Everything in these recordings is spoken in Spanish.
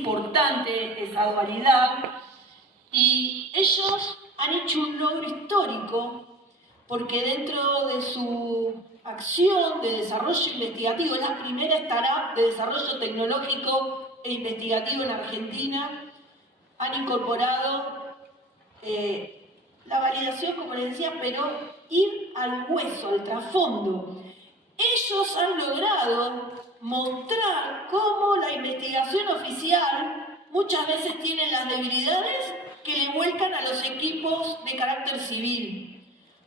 importante esa dualidad, y ellos han hecho un logro histórico porque dentro de su acción de desarrollo investigativo, es la primera startup de desarrollo tecnológico e investigativo en Argentina, han incorporado la validación, como les decía, pero ir al hueso, al trasfondo. Ellos han logrado mostrar cómo la investigación oficial muchas veces tiene las debilidades que le vuelcan a los equipos de carácter civil.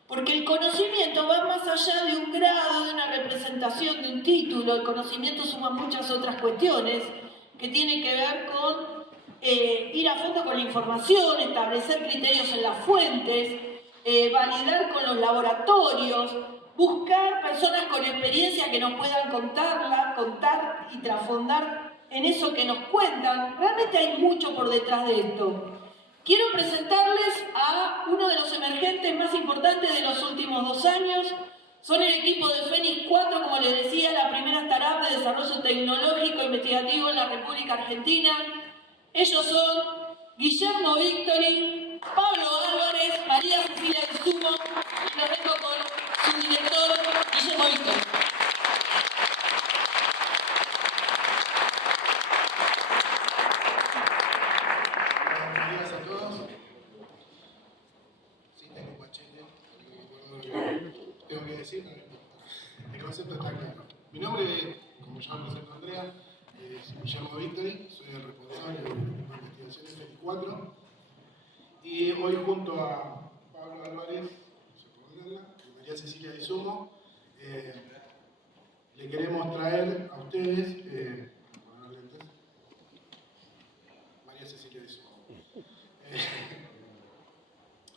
Porque el conocimiento va más allá de un grado, de una representación, de un título. El conocimiento suma muchas otras cuestiones que tienen que ver con ir a fondo con la información, establecer criterios en las fuentes, validar con los laboratorios, buscar personas con experiencia que nos puedan contar y trasfondar en eso que nos cuentan. Realmente hay mucho por detrás de esto. Quiero presentarles a uno de los emergentes más importantes de los últimos 2 años. Son el equipo de Fénix 4, como les decía, la primera startup de desarrollo tecnológico e investigativo en la República Argentina. Ellos son Guillermo Victory, Pablo Álvarez, María Cecilia del Sumo, y los dejo con su director, Guillermo Victory. Tengo que decir, no importa. El concepto está claro. Mi nombre, como ya lo presentó Andrea, es Guillermo Victory, soy el responsable del equipo de investigación de Fénix 4. Y hoy, junto a Pablo Álvarez, y María Cecilia de Sumo, le queremos traer a ustedes, María Cecilia de Sumo.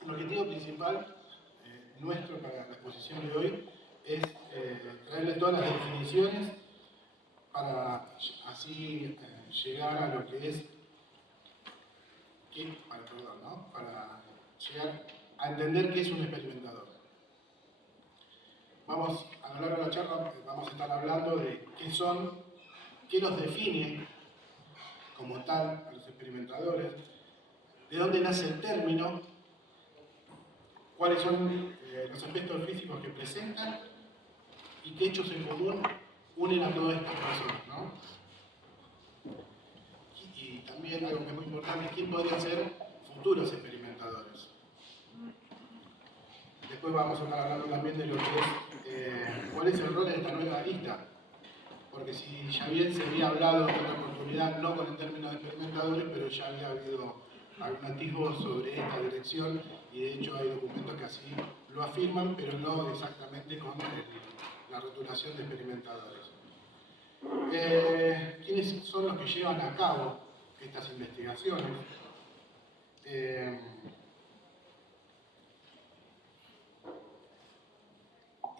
El objetivo principal nuestro para la exposición de hoy es traerle todas las definiciones para así llegar a lo que es, para llegar a entender qué es un experimentador. A lo largo de la charla vamos a estar hablando de qué son, qué nos define como tal a los experimentadores, de dónde nace el término, cuáles son los aspectos físicos que presentan y qué hechos en común unen a todas estas personas, ¿no? Y también algo que es muy importante, quién podrían ser futuros experimentadores. Después vamos a estar hablando también de lo que es, cuál es el rol de esta nueva lista, porque si ya bien se había hablado en otra oportunidad, no con el término de experimentadores, pero ya había habido algún atisbo sobre esta dirección, y de hecho hay documentos que así lo afirman, pero no exactamente con la rotulación de experimentadores. ¿Quiénes son los que llevan a cabo estas investigaciones?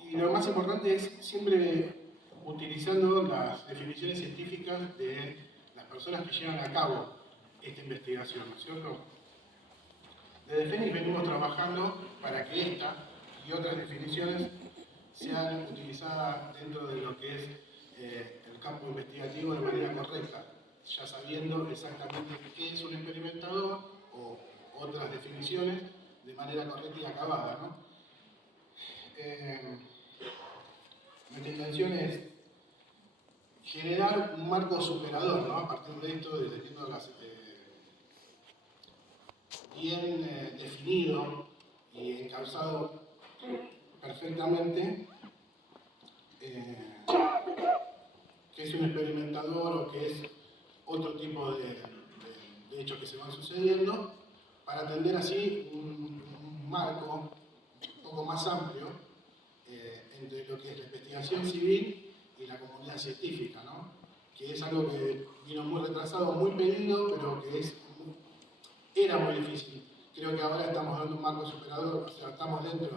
Y lo más importante es siempre utilizando las definiciones científicas de las personas que llevan a cabo esta investigación, ¿no es cierto? Desde Fénix venimos trabajando para que esta y otras definiciones sean utilizadas dentro de lo que es el campo investigativo de manera correcta, ya sabiendo exactamente qué es un experimentador o otras definiciones de manera correcta y acabada, ¿no? Nuestra intención es generar un marco superador, ¿no? A partir de esto, teniendo bien definido y encauzado perfectamente qué es un experimentador o qué es otro tipo de hechos que se van sucediendo, para atender así un marco un poco más amplio entre lo que es la investigación civil y la comunidad científica, ¿no? Que es algo que vino muy retrasado, muy pedido, pero que era muy difícil. Creo que ahora estamos dando un marco superador, o sea, estamos dentro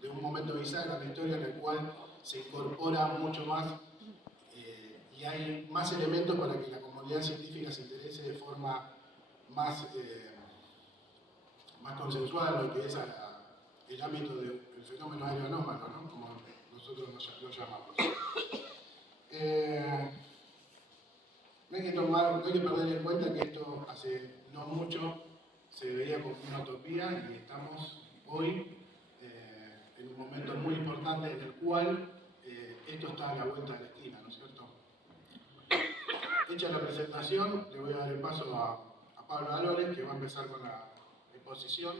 de un momento bisagra en la historia en el cual se incorpora mucho más y hay más elementos para que la comunidad científica se interese de forma más consensuada en lo que es el ámbito del fenómeno aeronómaco, ¿no? Como nosotros lo llamamos. no hay que perder en cuenta que esto hace no mucho se veía como una utopía y estamos hoy en un momento muy importante en el cual esto está a la vuelta de la esquina, ¿no es cierto? Hecha la presentación, le voy a dar el paso a Pablo Álvarez, que va a empezar con la exposición.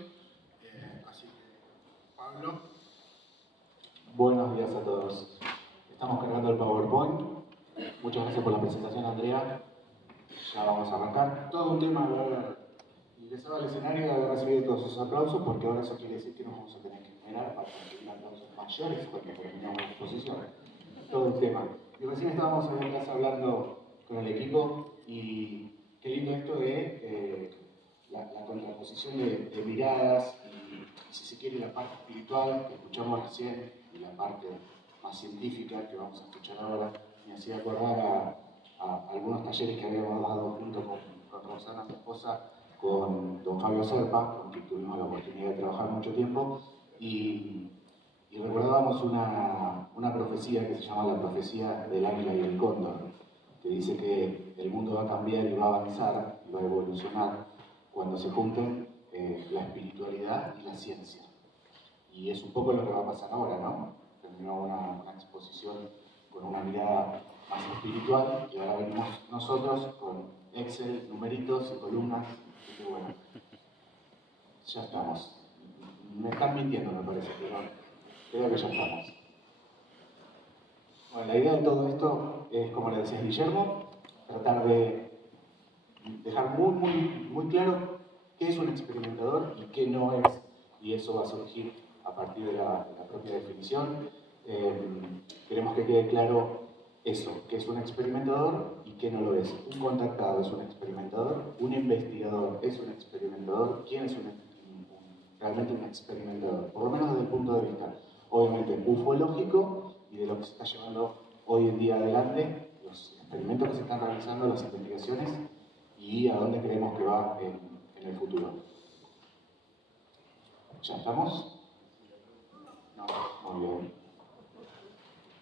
Así que, Pablo. Buenos días a todos. Estamos cargando el PowerPoint. Muchas gracias por la presentación, Andrea. Ya vamos a arrancar. Todo un tema de haber ingresado al escenario y haber recibido todos esos aplausos, porque ahora eso quiere decir que nos vamos a tener que esperar para conseguir aplausos mayores cuando terminemos la exposición. Todo el tema. Y recién estábamos en casa hablando con el equipo y qué lindo esto de la contraposición de miradas y, si se quiere, la parte espiritual que escuchamos recién y la parte más científica que vamos a escuchar ahora. Me hacía acordar a algunos talleres que habíamos dado junto con Rosana, mi esposa, con don Fabio Serpa, con quien tuvimos la oportunidad de trabajar mucho tiempo, y recordábamos una profecía que se llama la profecía del águila y el cóndor, que dice que el mundo va a cambiar y va a avanzar y va a evolucionar cuando se junten la espiritualidad y la ciencia. Y es un poco lo que va a pasar ahora, ¿no? Terminó una exposición con una mirada más espiritual y ahora venimos nosotros con Excel, numeritos y columnas. Así que bueno, ya estamos. Me están mintiendo, me parece, pero creo que ya estamos. Bueno, la idea de todo esto es, como le decía Guillermo, tratar de dejar muy claro qué es un experimentador y qué no es, y eso va a surgir a partir de la propia definición. Queremos que quede claro eso, qué es un experimentador y qué no lo es. Un contactado es un experimentador, un investigador es un experimentador. ¿Quién es realmente un experimentador? Por lo menos desde el punto de vista, obviamente, ufológico y de lo que se está llevando hoy en día adelante, los experimentos que se están realizando, las investigaciones y a dónde creemos que va en el futuro. ¿Ya estamos? No, muy bien.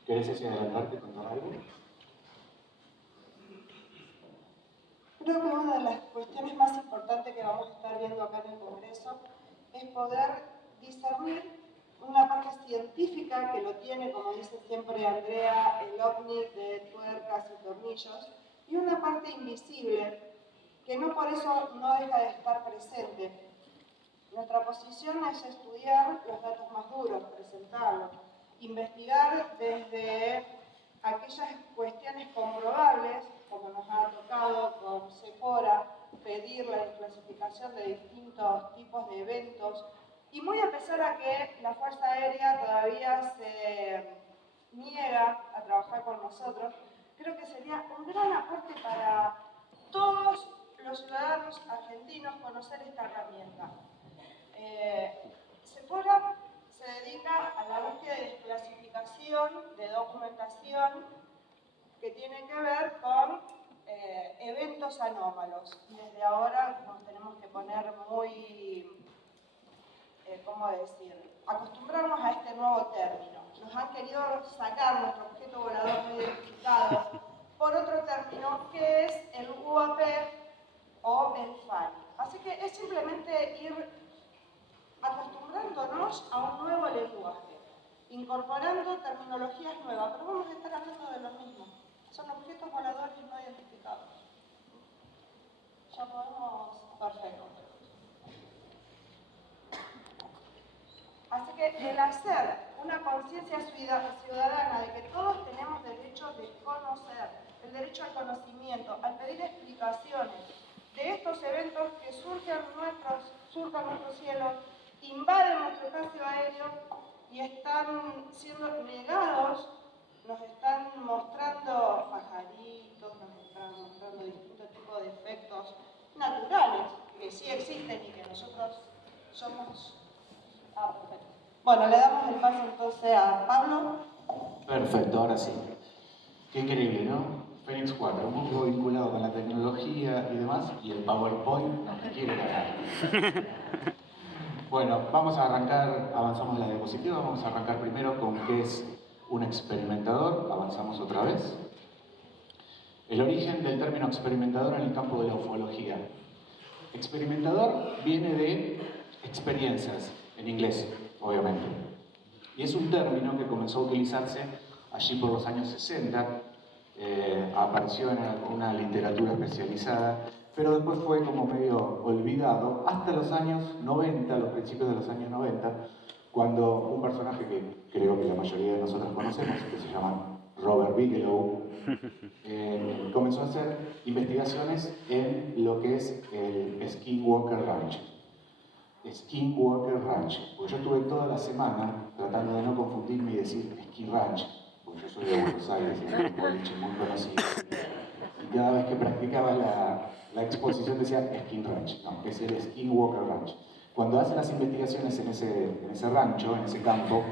¿Querés así adelantarte con algo? Creo que una de las cuestiones más importantes que vamos a estar viendo acá en el Congreso es poder discernir una parte científica que lo tiene, como dice siempre Andrea, el ovni de tuercas y tornillos, y una parte invisible que no por eso no deja de estar presente. Nuestra posición es estudiar los datos más duros, presentarlos, investigar desde aquellas cuestiones comprobables, como nos ha tocado con Sephora, pedir la desclasificación de distintos tipos de eventos, y muy a pesar a que la Fuerza Aérea todavía se niega a trabajar con nosotros, creo que sería un gran aporte para todos los ciudadanos argentinos conocer esta herramienta. Sephora se dedica a la búsqueda de desclasificación, de documentación que tiene que ver con eventos anómalos. Y desde ahora nos tenemos que poner muy, ¿cómo decir?, acostumbrarnos a este nuevo término. Nos han querido sacar nuestro objeto volador no identificado por otro término que es el UAP o el FARI. Así que es simplemente ir acostumbrándonos a un nuevo lenguaje, incorporando terminologías nuevas, pero vamos a estar hablando de lo mismo. Son objetos voladores no identificados. Ya podemos... Perfecto. Así que el hacer una conciencia ciudadana de que todos tenemos derecho de conocer, el derecho al conocimiento, al pedir explicaciones de estos eventos que surcan nuestro cielo, invaden nuestro espacio aéreo y están siendo negados, nos están mostrando pajaritos, nos están mostrando distintos tipos de efectos naturales que sí existen y que nosotros somos... perfecto. Bueno, le damos el paso entonces a Pablo. Perfecto, ahora sí. Qué increíble, ¿no? Fénix 4, un poco vinculado con la tecnología y demás, y el PowerPoint nos quiere ganar. Bueno, vamos a arrancar, avanzamos la diapositiva, vamos a arrancar primero con qué es un experimentador, avanzamos otra vez. El origen del término experimentador en el campo de la ufología. Experimentador viene de experiencias, en inglés, obviamente. Y es un término que comenzó a utilizarse allí por los años 60, apareció en alguna literatura especializada, pero después fue como medio olvidado hasta los años 90, los principios de los años 90, cuando un personaje que creo que la mayoría de nosotros conocemos, que se llama Robert Bigelow, comenzó a hacer investigaciones en lo que es el Skinwalker Ranch. Skinwalker Ranch, porque yo estuve toda la semana tratando de no confundirme y decir Ski Ranch, porque yo soy de Buenos Aires, es un boliche muy conocido, y cada vez que practicaba la exposición decía Skin Ranch, no, es el Skinwalker Ranch. Cuando hacen las investigaciones en ese rancho, en ese campo,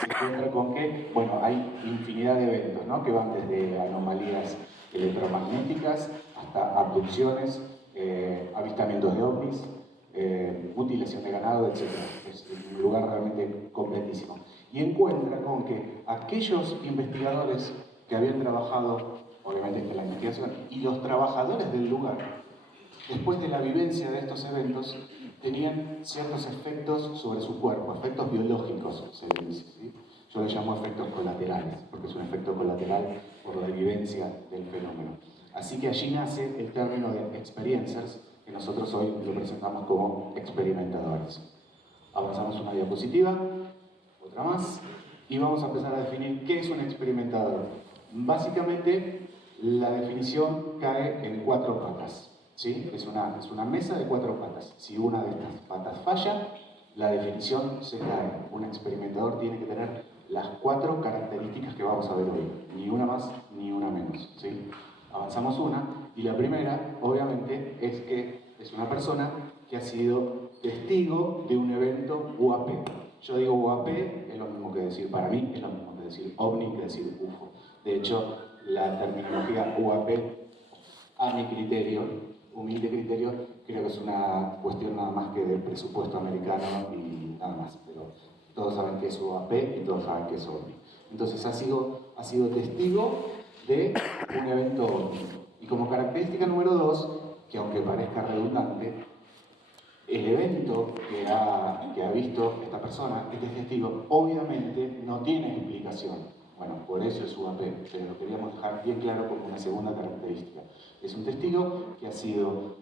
se encuentra con que, bueno, hay infinidad de eventos, ¿no? Que van desde anomalías electromagnéticas hasta abducciones, avistamientos de ovnis, mutilación de ganado, etc. Es un lugar realmente completísimo. Y encuentra con que aquellos investigadores que habían trabajado, obviamente en la investigación, y los trabajadores del lugar, después de la vivencia de estos eventos, tenían ciertos efectos sobre su cuerpo, efectos biológicos, se dice, ¿sí? Yo les llamo efectos colaterales, porque es un efecto colateral por la vivencia del fenómeno. Así que allí nace el término de experiencers, que nosotros hoy lo presentamos como experimentadores. Avanzamos una diapositiva, otra más, y vamos a empezar a definir qué es un experimentador. Básicamente, la definición cae en 4 patas. ¿Sí? Es una mesa de 4 patas. Si una de estas patas falla, la definición se cae. Un experimentador tiene que tener las 4 características que vamos a ver hoy. Ni una más, ni una menos. ¿Sí? Avanzamos una, y la primera, obviamente, es que es una persona que ha sido testigo de un evento UAP. Yo digo UAP, es lo mismo que decir, para mí, es lo mismo que decir OVNI, que decir UFO. De hecho, la terminología UAP, a mi criterio, humilde criterio, creo que es una cuestión nada más que del presupuesto americano y nada más, pero todos saben que es UAP y todos saben que es OVNI. Entonces ha sido testigo de un evento OVNI. Y como característica número 2, que aunque parezca redundante, el evento que ha visto esta persona, este testigo, obviamente no tiene explicación. Bueno, por eso es UAP, pero lo queríamos dejar bien claro como una segunda característica. Es un testigo que ha sido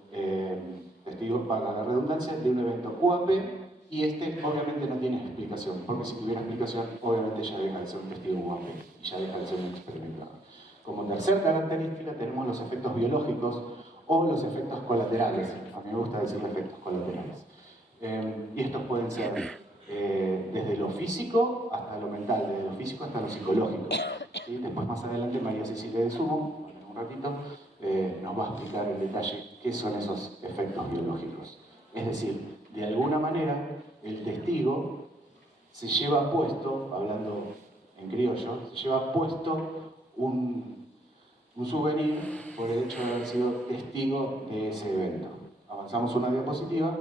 testigo, para la redundancia, de un evento UAP, y este obviamente no tiene explicación, porque si tuviera explicación, obviamente ya deja de ser un testigo UAP y ya deja de ser un experimentador. Como tercera característica tenemos los efectos biológicos o los efectos colaterales. A mí me gusta decir efectos colaterales. Y estos pueden ser desde lo físico hasta lo mental, desde lo físico hasta lo psicológico. ¿Sí? Después, más adelante, María Cecilia de Sumo, en un ratito, nos va a explicar en detalle qué son esos efectos biológicos. Es decir, de alguna manera, el testigo se lleva puesto, hablando en criollo, se lleva puesto un souvenir por el hecho de haber sido testigo de ese evento. Avanzamos una diapositiva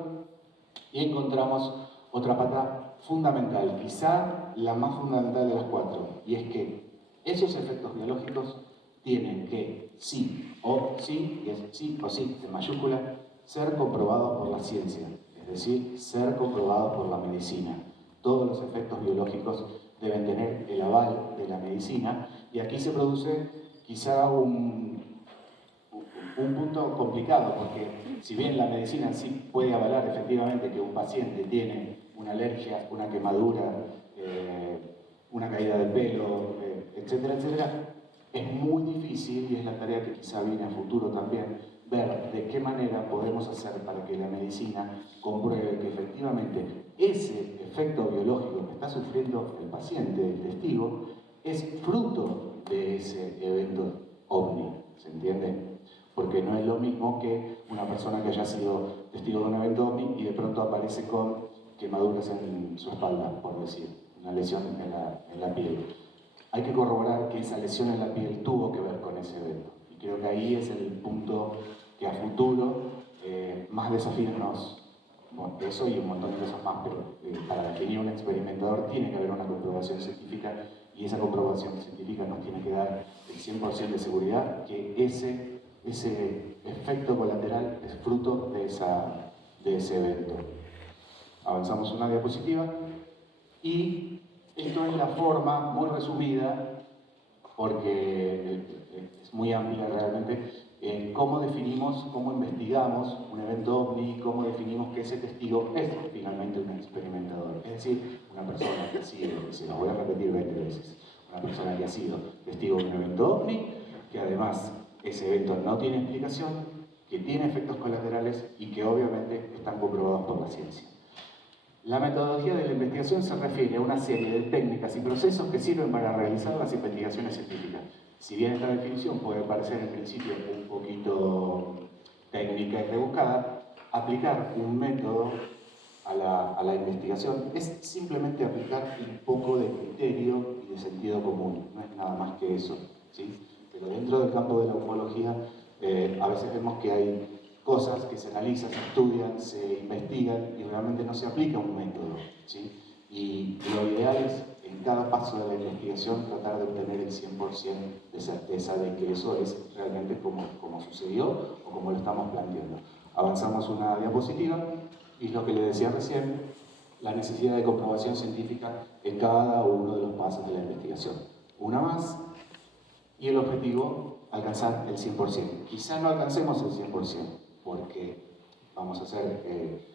y encontramos otra pata fundamental, quizá la más fundamental de las 4, y es que esos efectos biológicos tienen que sí o sí, y es sí o sí en mayúscula, ser comprobados por la ciencia, es decir, ser comprobados por la medicina. Todos los efectos biológicos deben tener el aval de la medicina, y aquí se produce quizá un punto complicado, porque si bien la medicina sí puede avalar efectivamente que un paciente tiene una alergia, una quemadura, una caída del pelo, etcétera, etcétera, es muy difícil, y es la tarea que quizá viene a futuro también, ver de qué manera podemos hacer para que la medicina compruebe que efectivamente ese efecto biológico que está sufriendo el paciente, el testigo, es fruto de ese evento OVNI, ¿se entiende? Porque no es lo mismo que una persona que haya sido testigo de un evento OVNI y de pronto aparece con quemaduras en su espalda, por decir, una lesión en la piel. Hay que corroborar que esa lesión en la piel tuvo que ver con ese evento. Y creo que ahí es el punto que a futuro más desafíos bueno, eso y un montón de cosas más, pero para definir un experimentador tiene que haber una comprobación científica, y esa comprobación científica nos tiene que dar el 100% de seguridad que ese efecto colateral es fruto de ese evento. Avanzamos una diapositiva y esto es la forma muy resumida, porque es muy amplia realmente, cómo definimos, cómo investigamos un evento OVNI, cómo definimos que ese testigo es finalmente un experimentador. Es decir, una persona que ha sido, se lo voy a repetir 20 veces, una persona que ha sido testigo de un evento OVNI, que además ese evento no tiene explicación, que tiene efectos colaterales y que obviamente están comprobados por la ciencia. La metodología de la investigación se refiere a una serie de técnicas y procesos que sirven para realizar las investigaciones científicas. Si bien esta definición puede parecer en principio un poquito técnica y rebuscada, aplicar un método a la investigación es simplemente aplicar un poco de criterio y de sentido común, no es nada más que eso, ¿sí? Pero dentro del campo de la ufología a veces vemos que hay cosas que se analizan, se estudian, se investigan y realmente no se aplica un método, ¿sí? Y lo ideal es, en cada paso de la investigación, tratar de obtener el 100% de certeza de que eso es realmente como sucedió o como lo estamos planteando. Avanzamos una diapositiva y es lo que le decía recién, la necesidad de comprobación científica en cada uno de los pasos de la investigación. Una más, y el objetivo, alcanzar el 100%. Quizá no alcancemos el 100%, porque vamos a ser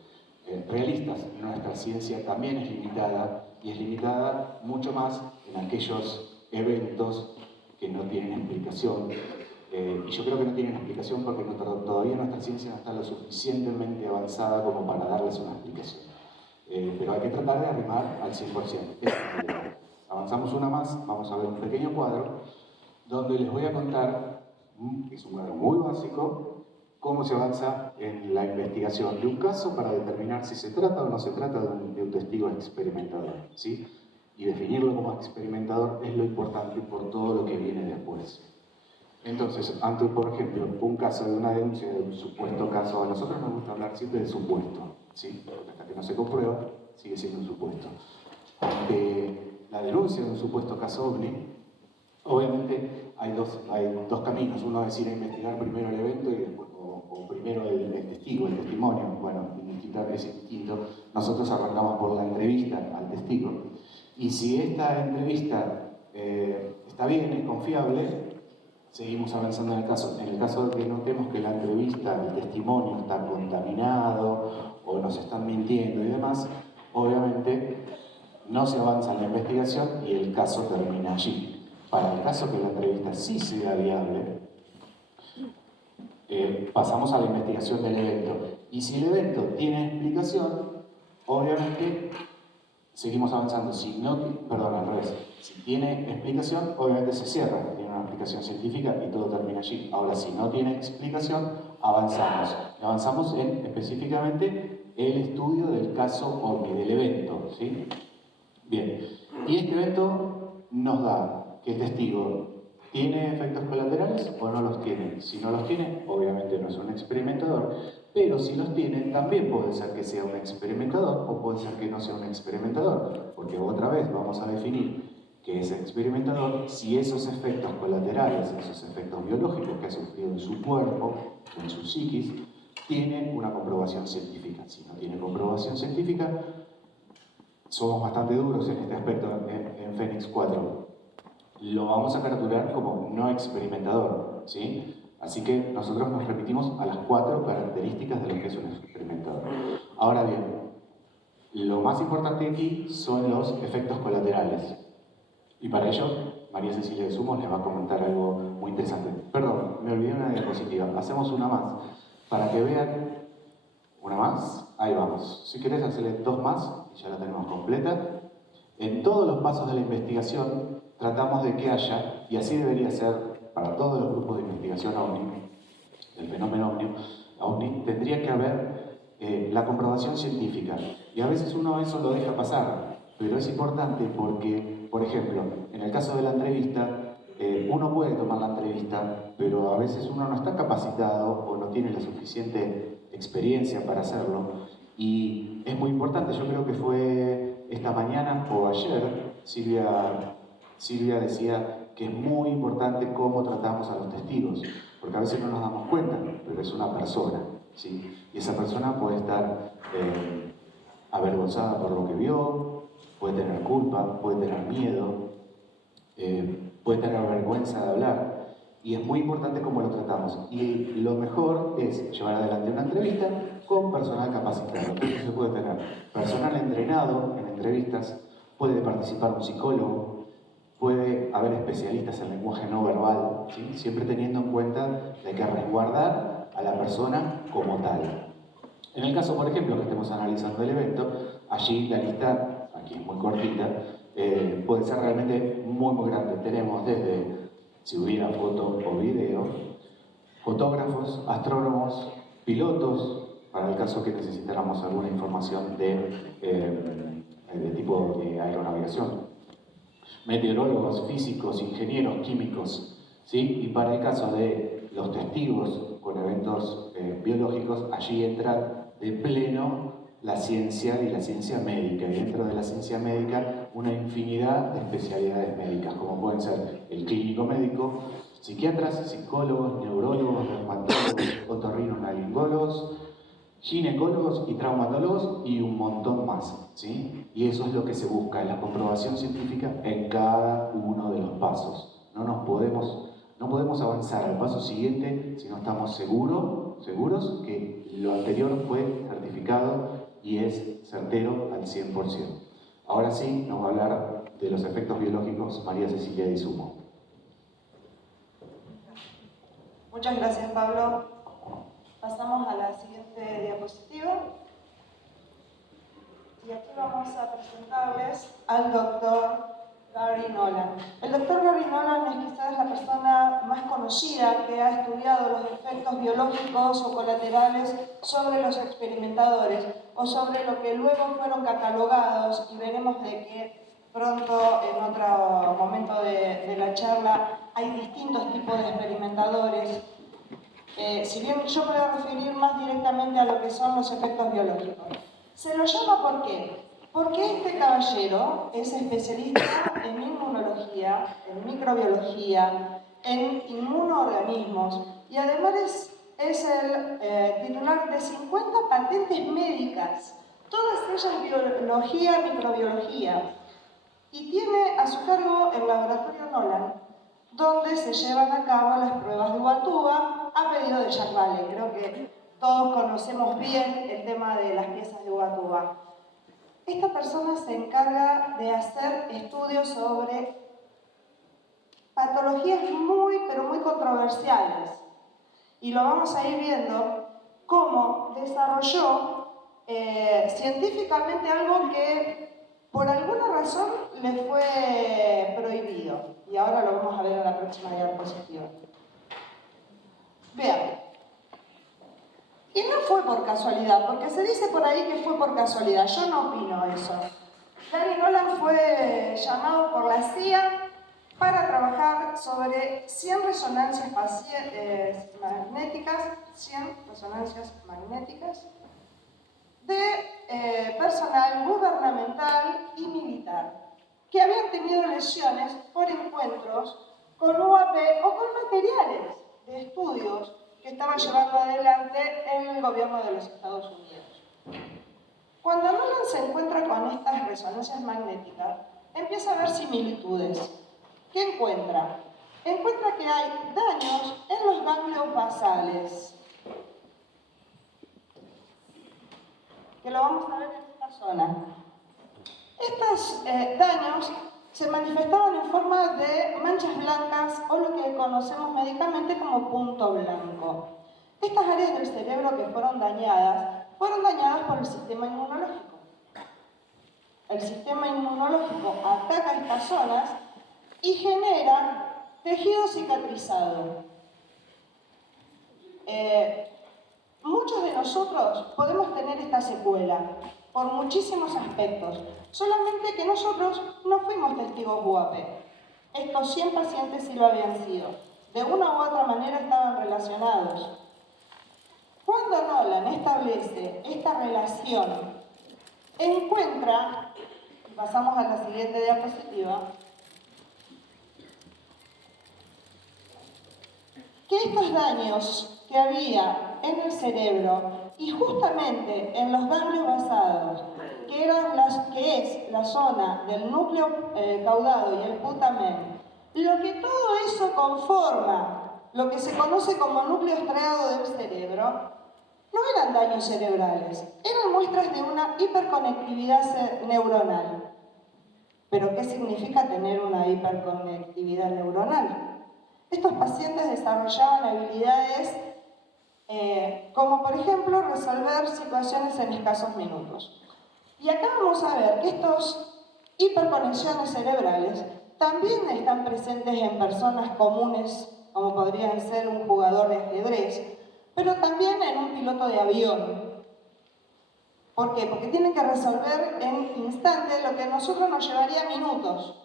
realistas, nuestra ciencia también es limitada, y es limitada mucho más en aquellos eventos que no tienen explicación. Y yo creo que no tienen explicación porque todavía nuestra ciencia no está lo suficientemente avanzada como para darles una explicación. Pero hay que tratar de arrimar al 100%. Avanzamos una más, vamos a ver un pequeño cuadro donde les voy a contar, es un cuadro muy básico, cómo se avanza en la investigación de un caso para determinar si se trata o no se trata de un testigo experimentador, ¿sí? Y definirlo como experimentador es lo importante por todo lo que viene después. Entonces, ante, por ejemplo, un caso de una denuncia de un supuesto caso, a nosotros nos gusta hablar siempre de supuesto, ¿sí? Hasta que no se comprueba, sigue siendo un supuesto. Ante la denuncia de un supuesto caso OVNI, obviamente hay dos caminos. Uno es ir a investigar primero el evento y después, o primero el testigo, el testimonio. Bueno, es distinto. Nosotros arrancamos por la entrevista al testigo. Y si esta entrevista está bien, es confiable, seguimos avanzando en el caso. En el caso de que notemos que la entrevista, el testimonio está contaminado o nos están mintiendo y demás, obviamente no se avanza en la investigación y el caso termina allí. Para el caso que la entrevista sí sea viable, pasamos a la investigación del evento. Y si el evento tiene explicación, obviamente seguimos avanzando. Si no, perdón, al revés. Si tiene explicación, obviamente se cierra. Tiene una explicación científica y todo termina allí. Ahora, si no tiene explicación, avanzamos. Avanzamos en específicamente el estudio del caso OVNI, del evento, ¿sí? Bien. Y este evento nos da que el testigo tiene efectos colaterales o no los tiene. Si no los tiene, obviamente no es un experimentador, pero si los tiene, también puede ser que sea un experimentador o puede ser que no sea un experimentador, porque otra vez vamos a definir que es experimentador si esos efectos colaterales, esos efectos biológicos que ha sufrido en su cuerpo, en su psiquis, tienen una comprobación científica. Si no tiene comprobación científica, somos bastante duros en este aspecto en Fénix 4. Lo vamos a capturar como no experimentador, ¿sí? Así que nosotros nos remitimos a las 4 características de lo que es un experimentador. Ahora bien, lo más importante aquí son los efectos colaterales. Y para ello, María Cecilia de Sumos les va a comentar algo muy interesante. Perdón, me olvidé una diapositiva. Hacemos una más, para que vean. Una más, ahí vamos. Si querés hacerle 2 más, y ya la tenemos completa. En todos los pasos de la investigación tratamos de que haya, y así debería ser para todos los grupos de investigación OVNI, del fenómeno OVNI, tendría que haber la comprobación científica. Y a veces uno eso lo deja pasar, pero es importante porque, por ejemplo, en el caso de la entrevista, uno puede tomar la entrevista, pero a veces uno no está capacitado o no tiene la suficiente experiencia para hacerlo. Y es muy importante, yo creo que fue esta mañana o ayer, Silvia Silvia decía que es muy importante cómo tratamos a los testigos, porque a veces no nos damos cuenta, pero es una persona, ¿sí? Y esa persona puede estar avergonzada por lo que vio, puede tener culpa, puede tener miedo, puede tener vergüenza de hablar, y es muy importante cómo lo tratamos. Y lo mejor es llevar adelante una entrevista con personal capacitado. Entonces se puede tener personal entrenado en entrevistas, puede participar un psicólogo, puede haber especialistas en lenguaje no verbal, ¿sí? Siempre teniendo en cuenta que hay que resguardar a la persona como tal. En el caso, por ejemplo, que estemos analizando el evento, allí la lista, aquí es muy cortita, puede ser realmente muy grande. Tenemos desde, si hubiera foto o video, fotógrafos, astrónomos, pilotos, para el caso que necesitáramos alguna información de tipo de aeronavegación, meteorólogos, físicos, ingenieros, químicos, ¿sí? Y para el caso de los testigos con eventos biológicos, allí entra de pleno la ciencia y la ciencia médica, y dentro de la ciencia médica una infinidad de especialidades médicas, como pueden ser el clínico médico, psiquiatras, psicólogos, neurólogos, dermatólogos, otorrinolaringólogos, ginecólogos y traumatólogos y un montón más, ¿sí? Y eso es lo que se busca, la comprobación científica en cada uno de los pasos. No podemos avanzar al paso siguiente si no estamos seguros que lo anterior fue certificado y es certero al 100%. Ahora sí, nos va a hablar de los efectos biológicos María Cecilia Di Sumo. Muchas gracias, Pablo. Pasamos a la siguiente diapositiva. Y aquí vamos a presentarles al doctor Gary Nolan. El doctor Gary Nolan es quizás la persona más conocida que ha estudiado los efectos biológicos o colaterales sobre los experimentadores o sobre lo que luego fueron catalogados, y veremos de que pronto en otro momento de la charla hay distintos tipos de experimentadores. Si bien yo me voy a referir más directamente a lo que son los efectos biológicos. Se lo llama ¿por qué? Porque este caballero es especialista en inmunología, en microbiología, en inmunoorganismos, y además es el titular de 50 patentes médicas, todas ellas biología, microbiología, y tiene a su cargo el laboratorio Nolan, donde se llevan a cabo las pruebas de Ubatuba a pedido de Jack Valley. Creo que todos conocemos bien el tema de las piezas de Ubatuba. Esta persona se encarga de hacer estudios sobre patologías pero muy controversiales. Y lo vamos a ir viendo cómo desarrolló científicamente algo que por alguna razón le fue prohibido. Y ahora lo vamos a ver en la próxima diapositiva. Vean. Y no fue por casualidad, porque se dice por ahí que fue por casualidad. Yo no opino eso. Gary Nolan fue llamado por la CIA para trabajar sobre 100 resonancias magnéticas de personal gubernamental y militar que habían tenido lesiones por encuentros con UAP o con materiales de estudios que estaba llevando adelante el gobierno de los Estados Unidos. Cuando Nolan se encuentra con estas resonancias magnéticas, empieza a ver similitudes. ¿Qué encuentra? Encuentra que hay daños en los ganglios basales, que lo vamos a ver en esta zona. Estos daños se manifestaban en forma de manchas blancas o lo que conocemos médicamente como punto blanco. Estas áreas del cerebro que fueron dañadas por el sistema inmunológico. El sistema inmunológico ataca estas zonas y genera tejido cicatrizado. Muchos de nosotros podemos tener esta secuela por muchísimos aspectos, solamente que nosotros no fuimos testigos UAP. Estos 100 pacientes sí lo habían sido. De una u otra manera estaban relacionados. Cuando Nolan establece esta relación, encuentra, y pasamos a la siguiente diapositiva, que estos daños que había en el cerebro y justamente en los ganglios basados, que es la zona del núcleo caudado y el putamen, lo que todo eso conforma, lo que se conoce como núcleo estriado del cerebro, no eran daños cerebrales, eran muestras de una hiperconectividad neuronal. ¿Pero qué significa tener una hiperconectividad neuronal? Estos pacientes desarrollaban habilidades como por ejemplo resolver situaciones en escasos minutos. Y acá vamos a ver que estas hiperconexiones cerebrales también están presentes en personas comunes, como podrían ser un jugador de ajedrez, pero también en un piloto de avión. ¿Por qué? Porque tienen que resolver en instantes lo que a nosotros nos llevaría minutos.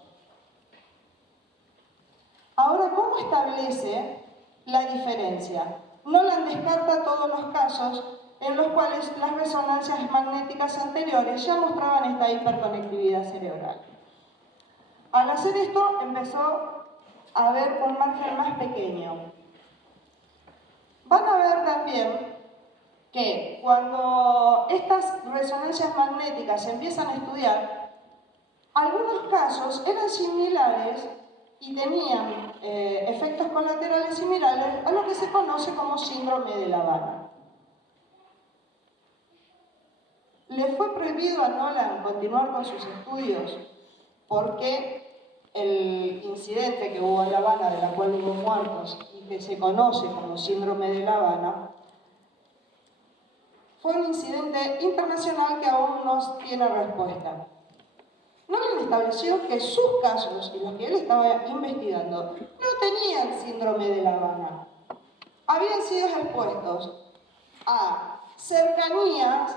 Ahora, ¿cómo establece la diferencia? Nolan descarta todos los casos en los cuales las resonancias magnéticas anteriores ya mostraban esta hiperconectividad cerebral. Al hacer esto, empezó a haber un margen más pequeño. Van a ver también que cuando estas resonancias magnéticas se empiezan a estudiar, algunos casos eran similares y tenían efectos colaterales similares a lo que se conoce como síndrome de La Habana. Le fue prohibido a Nolan continuar con sus estudios porque el incidente que hubo en La Habana, de la cual hubo muertos y que se conoce como síndrome de La Habana, fue un incidente internacional que aún no tiene respuesta. Nolan estableció que sus casos y los que él estaba investigando no tenían síndrome de La Habana. Habían sido expuestos a cercanías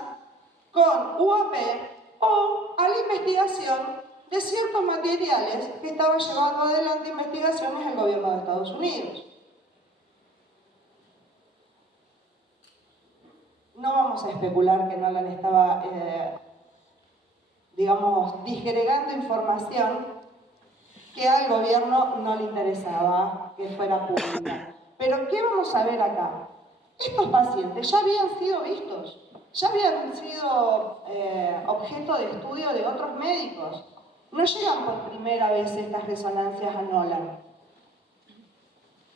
con UAP o a la investigación de ciertos materiales que estaba llevando adelante investigaciones el gobierno de Estados Unidos. No vamos a especular que Nolan estaba, disgregando información que al gobierno no le interesaba que fuera pública. Pero, ¿qué vamos a ver acá? Estos pacientes ya habían sido vistos, ya habían sido objeto de estudio de otros médicos. No llegan por primera vez estas resonancias a Nolan.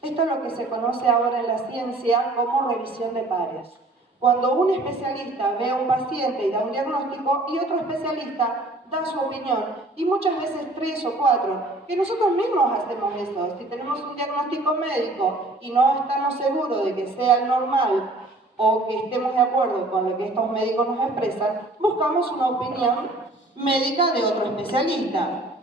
Esto es lo que se conoce ahora en la ciencia como revisión de pares. Cuando un especialista ve a un paciente y da un diagnóstico y otro especialista da su opinión, y muchas veces 3 o 4, que nosotros mismos hacemos eso. Si tenemos un diagnóstico médico y no estamos seguros de que sea el normal o que estemos de acuerdo con lo que estos médicos nos expresan, buscamos una opinión médica de otro especialista,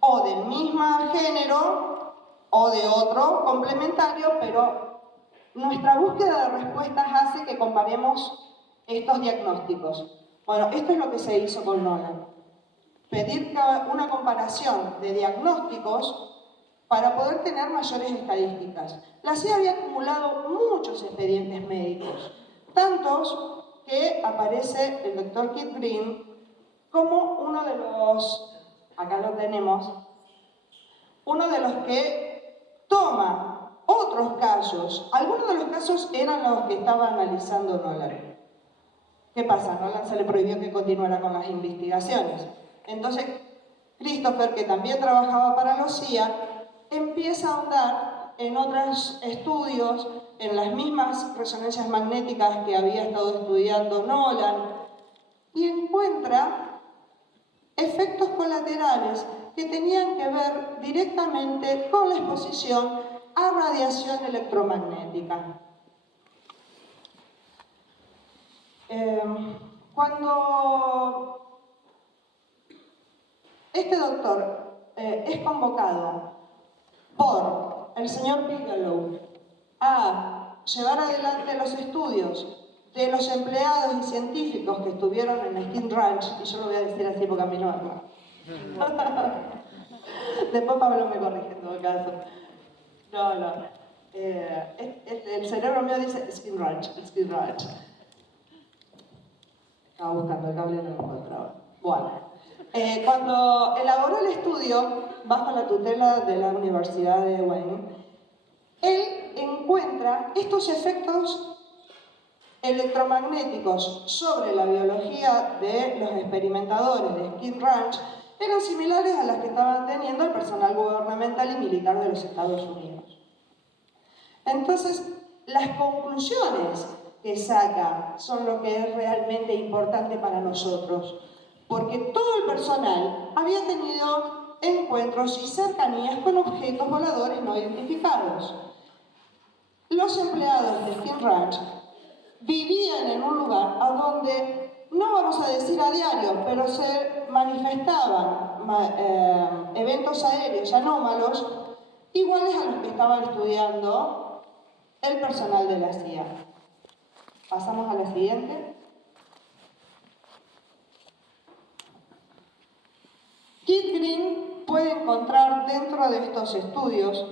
o del mismo género o de otro complementario, pero nuestra búsqueda de respuestas hace que comparemos estos diagnósticos. Bueno, esto es lo que se hizo con Nolan. Pedir una comparación de diagnósticos para poder tener mayores estadísticas. La CIA había acumulado muchos expedientes médicos, tantos que aparece el Dr. Keith Green como uno de los, acá lo tenemos, uno de los que toma otros casos. Algunos de los casos eran los que estaba analizando Nolan. ¿Qué pasa? Nolan se le prohibió que continuara con las investigaciones. Entonces, Christopher, que también trabajaba para los CIA, empieza a ahondar en otros estudios, en las mismas resonancias magnéticas que había estado estudiando Nolan, y encuentra efectos colaterales que tenían que ver directamente con la exposición a radiación electromagnética. Cuando este doctor es convocado por el señor Bigelow a llevar adelante los estudios de los empleados y científicos que estuvieron en el Skin Ranch, y yo lo voy a decir así porque a mí no me acuerdo. Después Pablo me corrige en todo caso. No. El cerebro mío dice Skin Ranch, Skin Ranch. Estaba buscando el cable y no lo encontraba. Bueno, cuando elaboró el estudio bajo la tutela de la Universidad de Wayne, él encuentra estos efectos electromagnéticos sobre la biología de los experimentadores de Skid Ranch eran similares a las que estaban teniendo el personal gubernamental y militar de los Estados Unidos. Entonces, las conclusiones que saca son lo que es realmente importante para nosotros, porque todo el personal había tenido encuentros y cercanías con objetos voladores no identificados. Los empleados de Skid Ranch vivían en un lugar a donde, no vamos a decir a diario, pero se manifestaban eventos aéreos anómalos iguales a los que estaban estudiando el personal de la CIA. Pasamos a la siguiente. Kit Green puede encontrar dentro de estos estudios,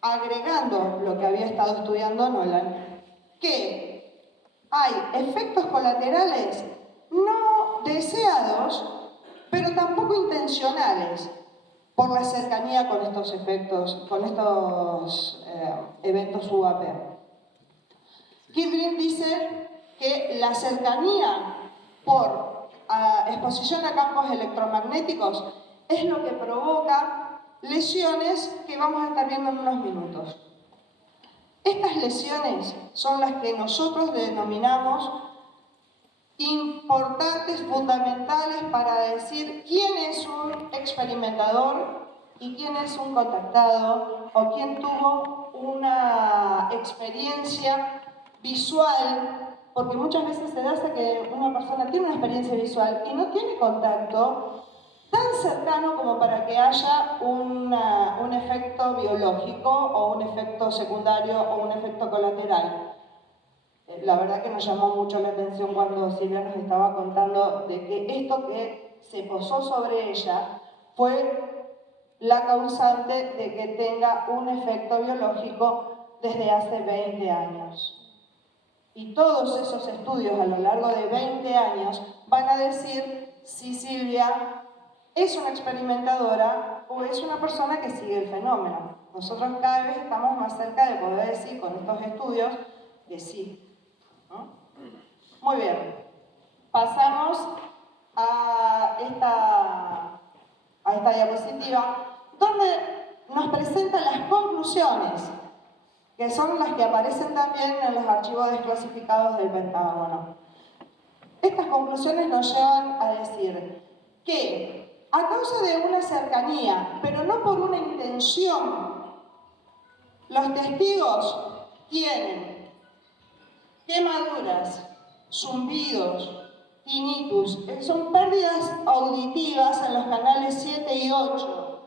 agregando lo que había estado estudiando Nolan, que hay efectos colaterales no deseados, pero tampoco intencionales por la cercanía con estos efectos, con estos eventos UAP. Kit Green dice que la cercanía por exposición a campos electromagnéticos es lo que provoca lesiones que vamos a estar viendo en unos minutos. Estas lesiones son las que nosotros denominamos importantes, fundamentales para decir quién es un experimentador y quién es un contactado o quién tuvo una experiencia visual, porque muchas veces se da hasta que una persona tiene una experiencia visual y no tiene contacto tan cercano como para que haya un efecto biológico o un efecto secundario o un efecto colateral. La verdad que nos llamó mucho la atención cuando Silvia nos estaba contando de que esto que se posó sobre ella fue la causante de que tenga un efecto biológico desde hace 20 años. Y todos esos estudios a lo largo de 20 años van a decir si Silvia es una experimentadora o es una persona que sigue el fenómeno. Nosotros cada vez estamos más cerca de poder decir con estos estudios que sí. ¿No? Muy bien. Pasamos a esta diapositiva donde nos presentan las conclusiones, que son las que aparecen también en los archivos desclasificados del Pentágono. Estas conclusiones nos llevan a decir que a causa de una cercanía, pero no por una intención, los testigos tienen quemaduras, zumbidos, tinnitus, son pérdidas auditivas en los canales 7 y 8.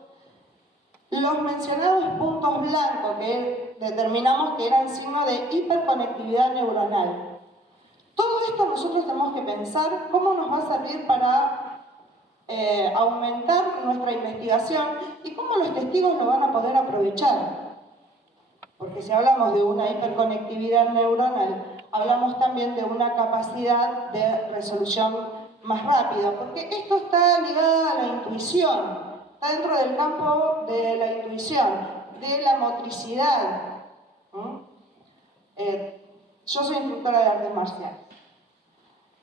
Los mencionados puntos blancos que determinamos que eran signo de hiperconectividad neuronal. Todo esto nosotros tenemos que pensar cómo nos va a servir para aumentar nuestra investigación y cómo los testigos lo van a poder aprovechar. Porque si hablamos de una hiperconectividad neuronal, hablamos también de una capacidad de resolución más rápida, porque esto está ligado a la intuición, está dentro del campo de la intuición, de la motricidad. Yo soy instructora de artes marciales.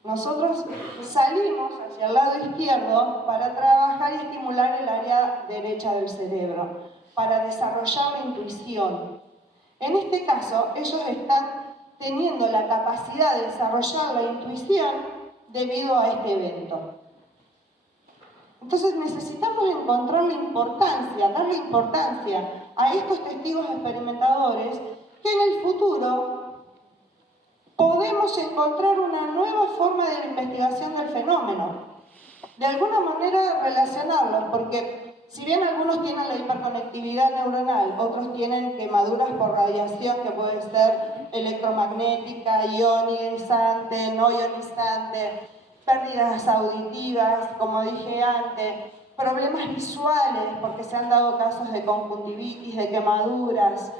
Nosotros salimos hacia el lado izquierdo para trabajar y estimular el área derecha del cerebro, para desarrollar la intuición. En este caso, ellos están teniendo la capacidad de desarrollar la intuición debido a este evento. Entonces necesitamos encontrar la importancia, darle importancia a estos testigos experimentadores que en el futuro podemos encontrar una nueva forma de la investigación del fenómeno. De alguna manera relacionarlos, porque si bien algunos tienen la hiperconectividad neuronal, otros tienen quemaduras por radiación que puede ser electromagnética, ionizante, no ionizante, pérdidas auditivas, como dije antes, problemas visuales, porque se han dado casos de conjuntivitis, de quemaduras,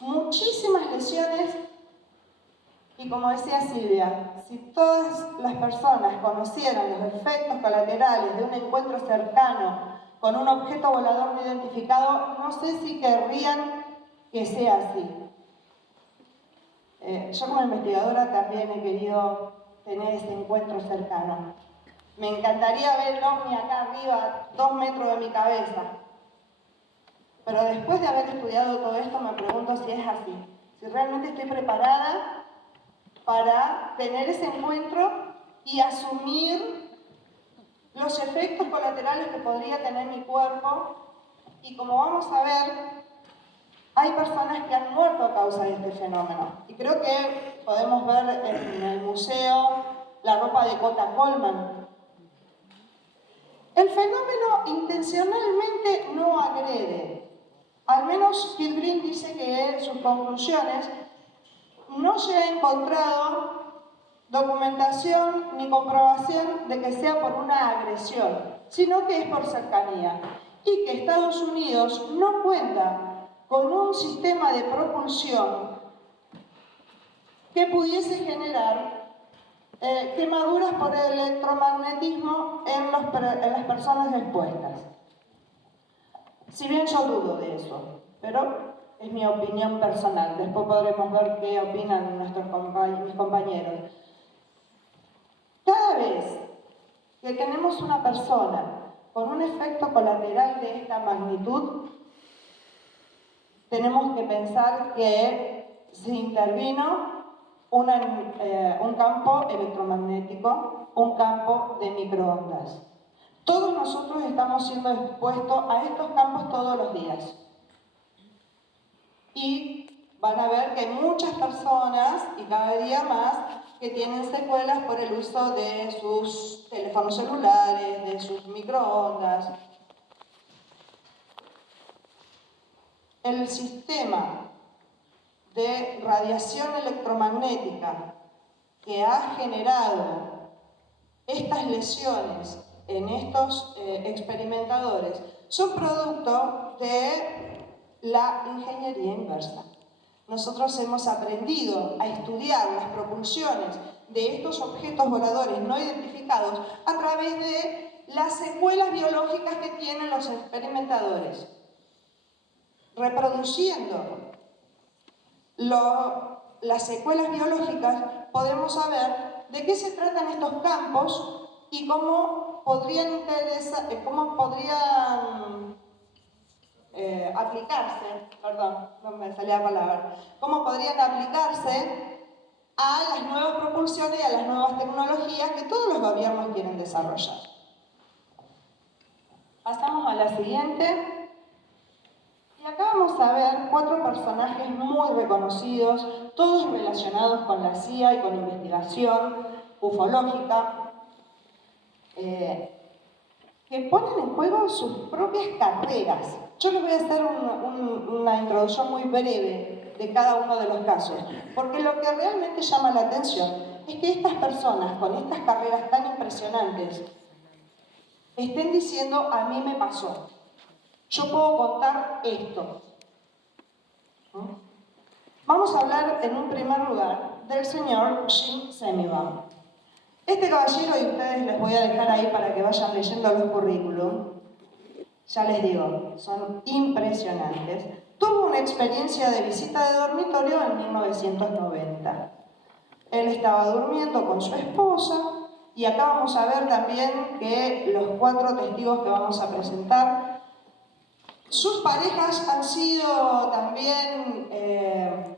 muchísimas lesiones. Y como decía Silvia, si todas las personas conocieran los efectos colaterales de un encuentro cercano con un objeto volador no identificado, no sé si querrían que sea así. Yo como investigadora también he querido tener ese encuentro cercano. Me encantaría ver el ovni acá arriba, 2 metros de mi cabeza. Pero después de haber estudiado todo esto me pregunto si es así. Si realmente estoy preparada para tener ese encuentro y asumir los efectos colaterales que podría tener mi cuerpo. Y como vamos a ver, hay personas que han muerto a causa de este fenómeno. Y creo que podemos ver en el museo la ropa de Cota Coleman. El fenómeno intencionalmente no agrede. Al menos Phil Green dice que en sus conclusiones no se ha encontrado documentación ni comprobación de que sea por una agresión, sino que es por cercanía. Y que Estados Unidos no cuenta con un sistema de propulsión que pudiese generar quemaduras por el electromagnetismo en las personas expuestas. Si bien yo dudo de eso, pero es mi opinión personal. Después podremos ver qué opinan mis compañeros. Cada vez que tenemos una persona con un efecto colateral de esta magnitud, tenemos que pensar que se intervino un campo electromagnético, un campo de microondas. Todos nosotros estamos siendo expuestos a estos campos todos los días. Y van a ver que hay muchas personas, y cada día más, que tienen secuelas por el uso de sus teléfonos celulares, de sus microondas. El sistema de radiación electromagnética que ha generado estas lesiones en estos experimentadores son producto de la ingeniería inversa. Nosotros hemos aprendido a estudiar las propulsiones de estos objetos voladores no identificados a través de las secuelas biológicas que tienen los experimentadores. Reproduciendo las secuelas biológicas podemos saber de qué se tratan estos campos y cómo podrían aplicarse, perdón, no me salía la palabra, cómo podrían aplicarse a las nuevas propulsiones y a las nuevas tecnologías que todos los gobiernos quieren desarrollar. Pasamos a la siguiente. Y acá vamos a ver 4 personajes muy reconocidos, todos relacionados con la CIA y con investigación ufológica, que ponen en juego sus propias carreras. Yo les voy a hacer una introducción muy breve de cada uno de los casos, porque lo que realmente llama la atención es que estas personas con estas carreras tan impresionantes estén diciendo: a mí me pasó. Yo puedo contar esto. Vamos a hablar en un primer lugar del señor Jim Semivan. Este caballero, y ustedes les voy a dejar ahí para que vayan leyendo los currículum, ya les digo, son impresionantes. Tuvo una experiencia de visita de dormitorio en 1990. Él estaba durmiendo con su esposa, y acá vamos a ver también que los 4 testigos que vamos a presentar, sus parejas han sido también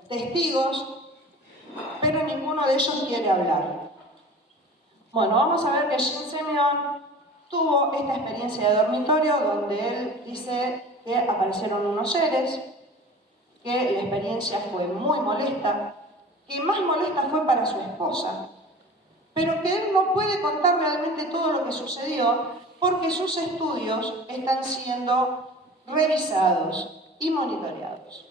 testigos, pero ninguno de ellos quiere hablar. Bueno, vamos a ver que Jim Semivan tuvo esta experiencia de dormitorio donde él dice que aparecieron unos seres, que la experiencia fue muy molesta, que más molesta fue para su esposa, pero que él no puede contar realmente todo lo que sucedió porque sus estudios están siendo revisados y monitoreados.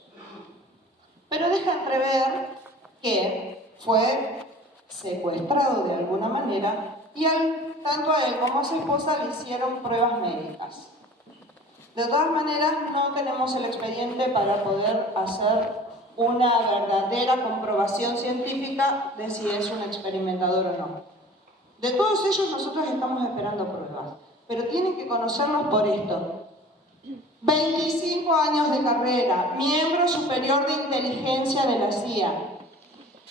Pero deja entrever que fue secuestrado de alguna manera y tanto a él como a su esposa le hicieron pruebas médicas. De todas maneras, no tenemos el expediente para poder hacer una verdadera comprobación científica de si es un experimentador o no. De todos ellos nosotros estamos esperando pruebas, pero tienen que conocerlos por esto. 25 años de carrera, miembro superior de inteligencia de la CIA.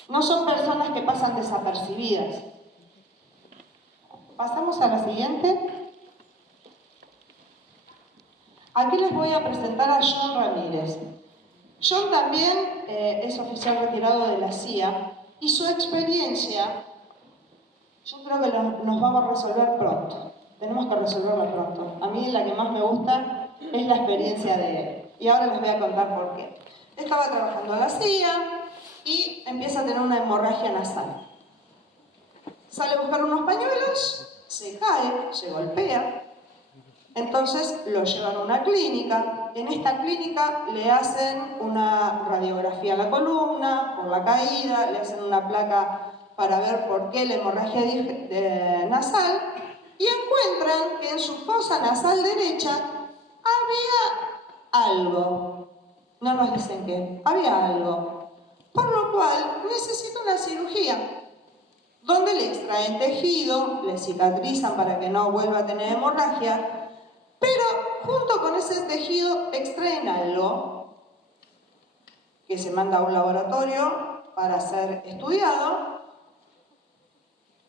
No son personas que pasan desapercibidas. Pasamos a la siguiente. Aquí les voy a presentar a John Ramírez. John también es oficial retirado de la CIA y su experiencia, yo creo que nos vamos a resolver pronto. Tenemos que resolverla pronto. A mí la que más me gusta es la experiencia de él. Y ahora les voy a contar por qué. Estaba trabajando en la CIA y empieza a tener una hemorragia nasal. Sale a buscar unos pañuelos, se cae, se golpea. Entonces lo llevan a una clínica. En esta clínica le hacen una radiografía a la columna por la caída, le hacen una placa para ver por qué la hemorragia nasal y encuentran que en su fosa nasal derecha había algo. No nos dicen qué, había algo. Por lo cual necesita una cirugía donde le extraen tejido, le cicatrizan para que no vuelva a tener hemorragia. Pero junto con ese tejido extraen algo que se manda a un laboratorio para ser estudiado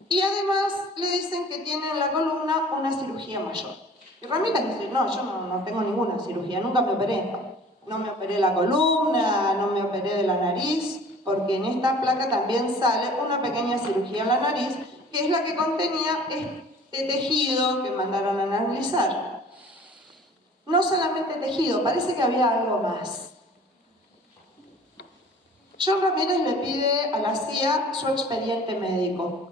y además le dicen que tiene en la columna una cirugía mayor. Y Ramírez dice, no, yo no tengo ninguna cirugía, nunca me operé. No me operé la columna, no me operé de la nariz, porque en esta placa también sale una pequeña cirugía en la nariz, que es la que contenía este tejido que mandaron a analizar. No solamente tejido, parece que había algo más. John Ramírez le pide a la CIA su expediente médico.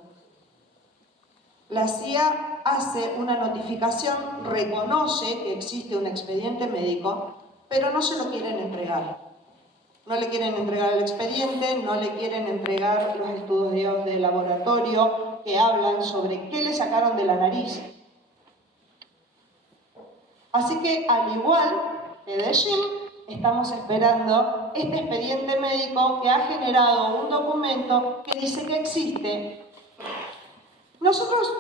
La CIA hace una notificación, reconoce que existe un expediente médico, pero no se lo quieren entregar. No le quieren entregar el expediente, no le quieren entregar los estudios de laboratorio que hablan sobre qué le sacaron de la nariz. Así que, al igual que de Jim, estamos esperando este expediente médico que ha generado un documento que dice que existe. Nosotros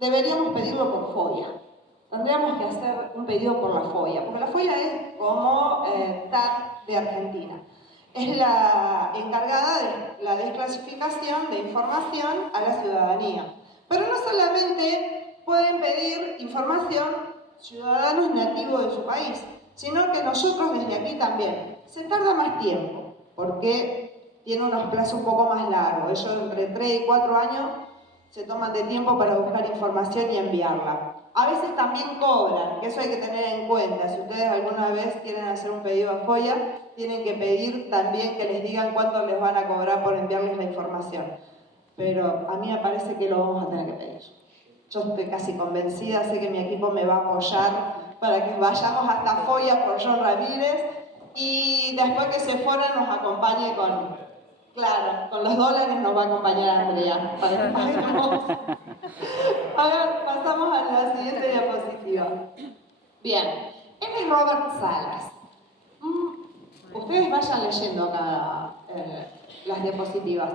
deberíamos pedirlo por FOIA. Tendríamos que hacer un pedido por la FOIA, porque la FOIA es como TAC de Argentina. Es la encargada de la desclasificación de información a la ciudadanía. Pero no solamente pueden pedir información ciudadanos nativos de su país, sino que nosotros desde aquí también. Se tarda más tiempo, porque tiene unos plazos un poco más largos. Ellos entre 3 y 4 años se toman de tiempo para buscar información y enviarla. A veces también cobran, que eso hay que tener en cuenta. Si ustedes alguna vez quieren hacer un pedido a FOIA, tienen que pedir también que les digan cuánto les van a cobrar por enviarles la información. Pero a mí me parece que lo vamos a tener que pedir. Yo estoy casi convencida, sé que mi equipo me va a apoyar para que vayamos hasta FOIA por John Ramírez y después que se fuera nos acompañe con los dólares nos va a acompañar Andrea. A ver, pasamos a la siguiente diapositiva. Bien, este es Robert Salas. Ustedes vayan leyendo acá las diapositivas.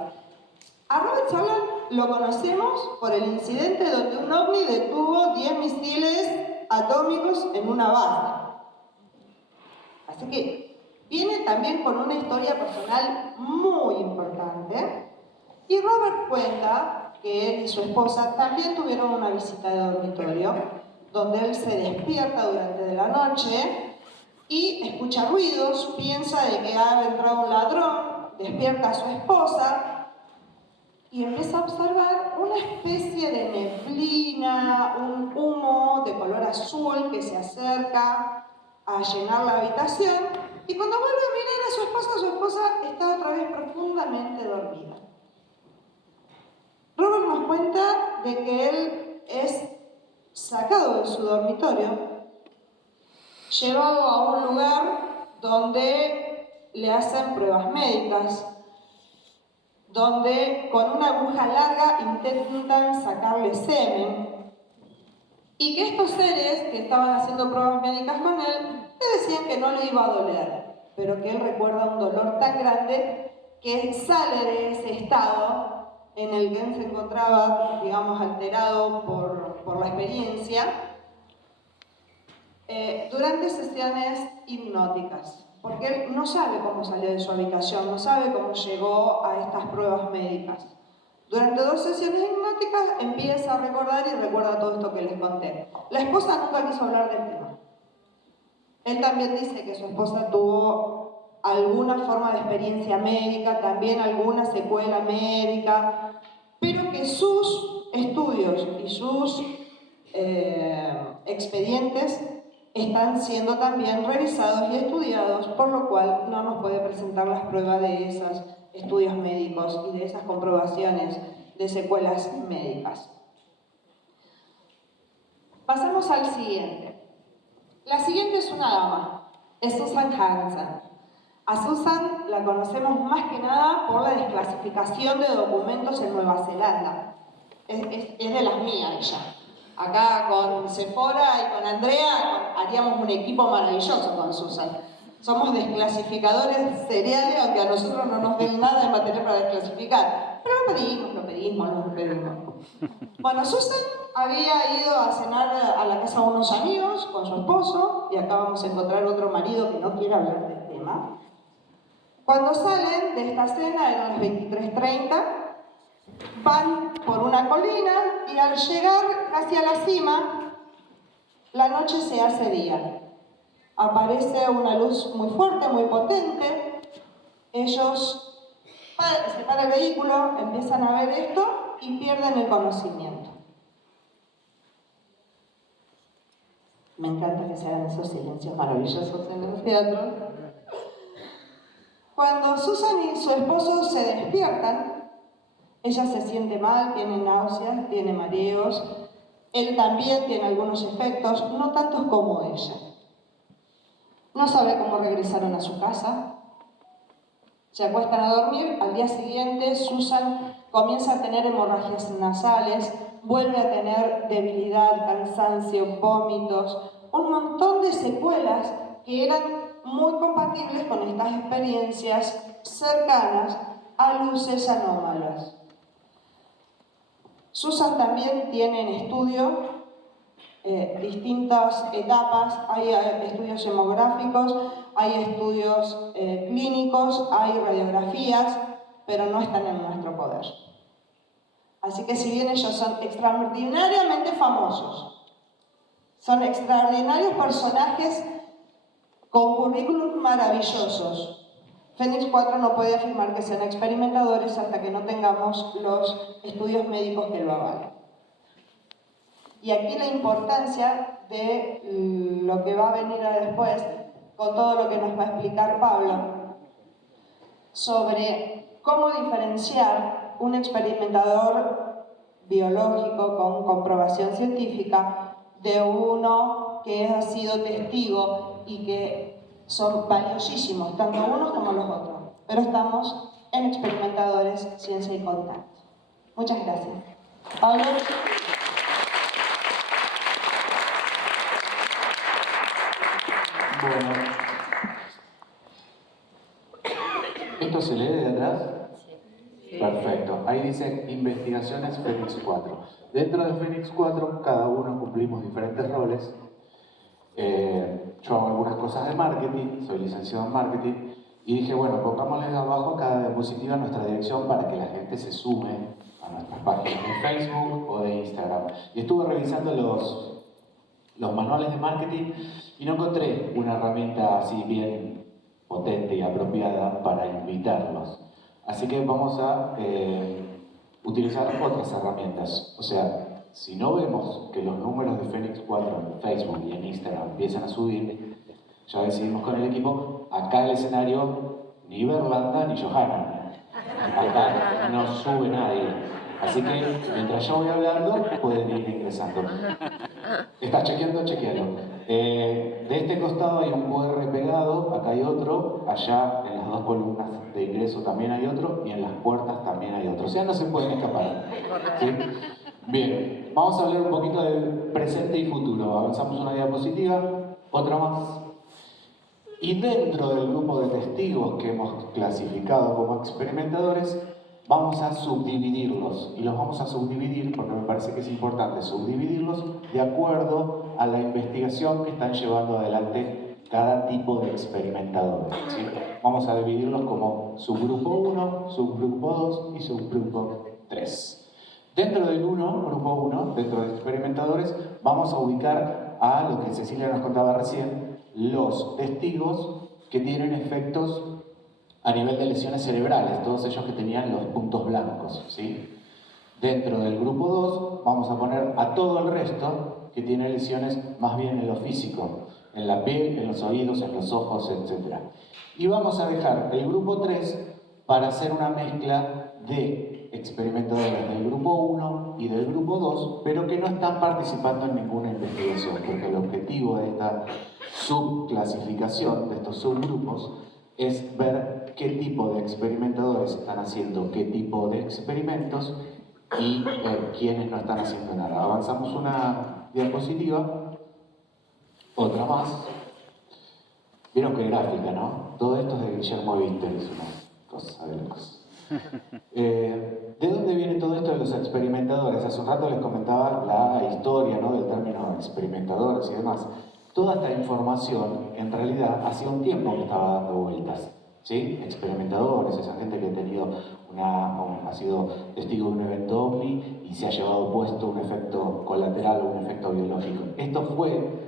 A Robert Salas lo conocemos por el incidente donde un ovni detuvo 10 misiles atómicos en una base. Así que viene también con una historia personal muy importante. Y Robert cuenta que él y su esposa también tuvieron una visita de dormitorio, donde él se despierta durante la noche y escucha ruidos, piensa de que ha entrado un ladrón, despierta a su esposa y empieza a observar una especie de neblina, un humo de color azul que se acerca a llenar la habitación, y cuando vuelve a mirar a su esposa está otra vez profundamente dormida. Robert nos cuenta de que él es sacado de su dormitorio, llevado a un lugar donde le hacen pruebas médicas, donde con una aguja larga intentan sacarle semen, y que estos seres que estaban haciendo pruebas médicas con él le decían que no le iba a doler, pero que él recuerda un dolor tan grande que sale de ese estado en el que él se encontraba, digamos, alterado por la experiencia, durante sesiones hipnóticas. porque él no sabe cómo salió de su habitación, no sabe cómo llegó a estas pruebas médicas. Durante 2 sesiones hipnóticas empieza a recordar y recuerda todo esto que les conté. La esposa nunca quiso hablar del tema. Él también dice que su esposa tuvo alguna forma de experiencia médica, también alguna secuela médica, pero que sus estudios y sus expedientes están siendo también revisados y estudiados, por lo cual no nos puede presentar las pruebas de esos estudios médicos y de esas comprobaciones de secuelas médicas. Pasamos al siguiente. La siguiente es una dama, es Susan Hansen. A Susan la conocemos más que nada por la desclasificación de documentos en Nueva Zelanda. Es de las mías ella. Acá con Sephora y con Andrea haríamos un equipo maravilloso con Susan. Somos desclasificadores seriales, aunque a nosotros no nos den nada de material para desclasificar. Pero lo pedimos. Bueno, Susan había ido a cenar a la casa de unos amigos con su esposo, y acá vamos a encontrar otro marido que no quiere hablar del tema. Cuando salen de esta cena, eran las 23:30, van por una colina y al llegar hacia la cima, la noche se hace día. Aparece una luz muy fuerte, muy potente. Ellos se para el vehículo, empiezan a ver esto y pierden el conocimiento. Me encanta que se hagan esos silencios maravillosos en el teatro. Cuando Susan y su esposo se despiertan, ella se siente mal, tiene náuseas, tiene mareos. Él también tiene algunos efectos, no tantos como ella. No sabe cómo regresaron a su casa. Se acuestan a dormir. Al día siguiente, Susan comienza a tener hemorragias nasales, vuelve a tener debilidad, cansancio, vómitos, un montón de secuelas que eran muy compatibles con estas experiencias cercanas a luces anómalas. Susan también tiene en estudio distintas etapas, hay estudios hemográficos, hay estudios clínicos, hay radiografías, pero no están en nuestro poder. Así que si bien ellos son extraordinariamente famosos, son extraordinarios personajes con currículum maravillosos, Fénix 4 no puede afirmar que sean experimentadores hasta que no tengamos los estudios médicos que lo avalen. Y aquí la importancia de lo que va a venir después, con todo lo que nos va a explicar Pablo, sobre cómo diferenciar un experimentador biológico con comprobación científica de uno que ha sido testigo y que son valiosísimos, tanto unos como los otros. Pero estamos en Experimentadores, Ciencia y Contacto. Muchas gracias. Pablo. Bueno, ¿esto se lee de atrás? Sí. Perfecto. Ahí dice Investigaciones Fénix 4. Dentro de Fénix 4, cada uno cumplimos diferentes roles. Yo hago algunas cosas de marketing, soy licenciado en marketing, y dije, bueno, pongámosle de abajo a cada diapositiva nuestra dirección para que la gente se sume a nuestras páginas de Facebook o de Instagram. Y estuve revisando los manuales de marketing y no encontré una herramienta así bien potente y apropiada para invitarlos. Así que vamos a utilizar otras herramientas. O sea, si no vemos que los números de Fénix 4 en Facebook y en Instagram empiezan a subir, ya decidimos con el equipo, acá el escenario ni Berlanda ni Johanna. Acá no sube nadie. Así que mientras yo voy hablando, pueden ir ingresando. ¿Estás chequeando? Chequealo. De este costado hay un QR pegado, acá hay otro, allá en las dos columnas de ingreso también hay otro, y en las puertas también hay otro. O sea, no se pueden escapar. ¿Sí? Bien, vamos a hablar un poquito del presente y futuro. Avanzamos una diapositiva, otra más. Y dentro del grupo de testigos que hemos clasificado como experimentadores, vamos a subdividirlos. Y los vamos a subdividir porque me parece que es importante subdividirlos de acuerdo a la investigación que están llevando adelante cada tipo de experimentadores, ¿sí? Vamos a dividirlos como subgrupo 1, subgrupo 2 y subgrupo 3. Dentro del grupo 1, dentro de experimentadores, vamos a ubicar a lo que Cecilia nos contaba recién, los testigos que tienen efectos a nivel de lesiones cerebrales, todos ellos que tenían los puntos blancos, ¿sí? Dentro del grupo 2 vamos a poner a todo el resto que tiene lesiones más bien en lo físico, en la piel, en los oídos, en los ojos, etc. Y vamos a dejar el grupo 3 para hacer una mezcla de experimentadores del grupo 1 y del grupo 2, pero que no están participando en ninguna investigación, porque el objetivo de esta subclasificación, de estos subgrupos, es ver qué tipo de experimentadores están haciendo qué tipo de experimentos y quiénes no están haciendo nada. Avanzamos una diapositiva, otra más. Vieron qué gráfica, ¿no? Todo esto es de Guillermo Winter, es una cosa de locos. ¿De dónde viene todo esto de los experimentadores? Hace un rato les comentaba la historia, ¿no?, del término experimentadores y demás. Toda esta información, en realidad, hacía un tiempo que estaba dando vueltas, ¿sí? Experimentadores, esa gente que ha sido testigo de un evento OVNI y se ha llevado puesto un efecto colateral o un efecto biológico. Esto fue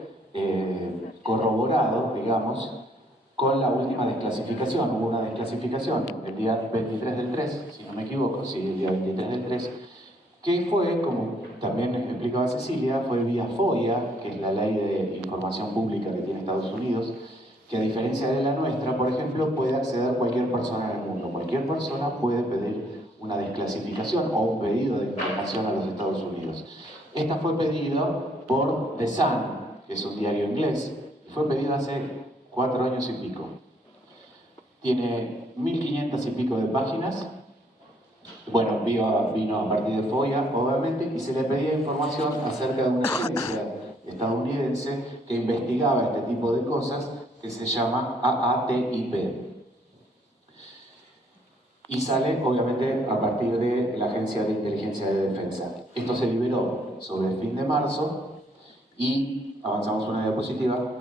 corroborado, digamos, con la última desclasificación. Hubo una desclasificación el día 23 del 3, si no me equivoco, sí, el día 23 del 3, que fue, como también explicaba Cecilia, fue vía FOIA, que es la ley de información pública que tiene Estados Unidos, que a diferencia de la nuestra, por ejemplo, puede acceder cualquier persona en el mundo. Cualquier persona puede pedir una desclasificación o un pedido de información a los Estados Unidos. Esta fue pedida por The Sun, que es un diario inglés, y fue pedida hace 4 años y pico. Tiene 1500 y pico de páginas. Bueno, vino a partir de FOIA, obviamente, y se le pedía información acerca de una agencia estadounidense que investigaba este tipo de cosas, que se llama AATIP. Y sale, obviamente, a partir de la Agencia de Inteligencia de Defensa. Esto se liberó sobre el fin de marzo y, avanzamos una diapositiva,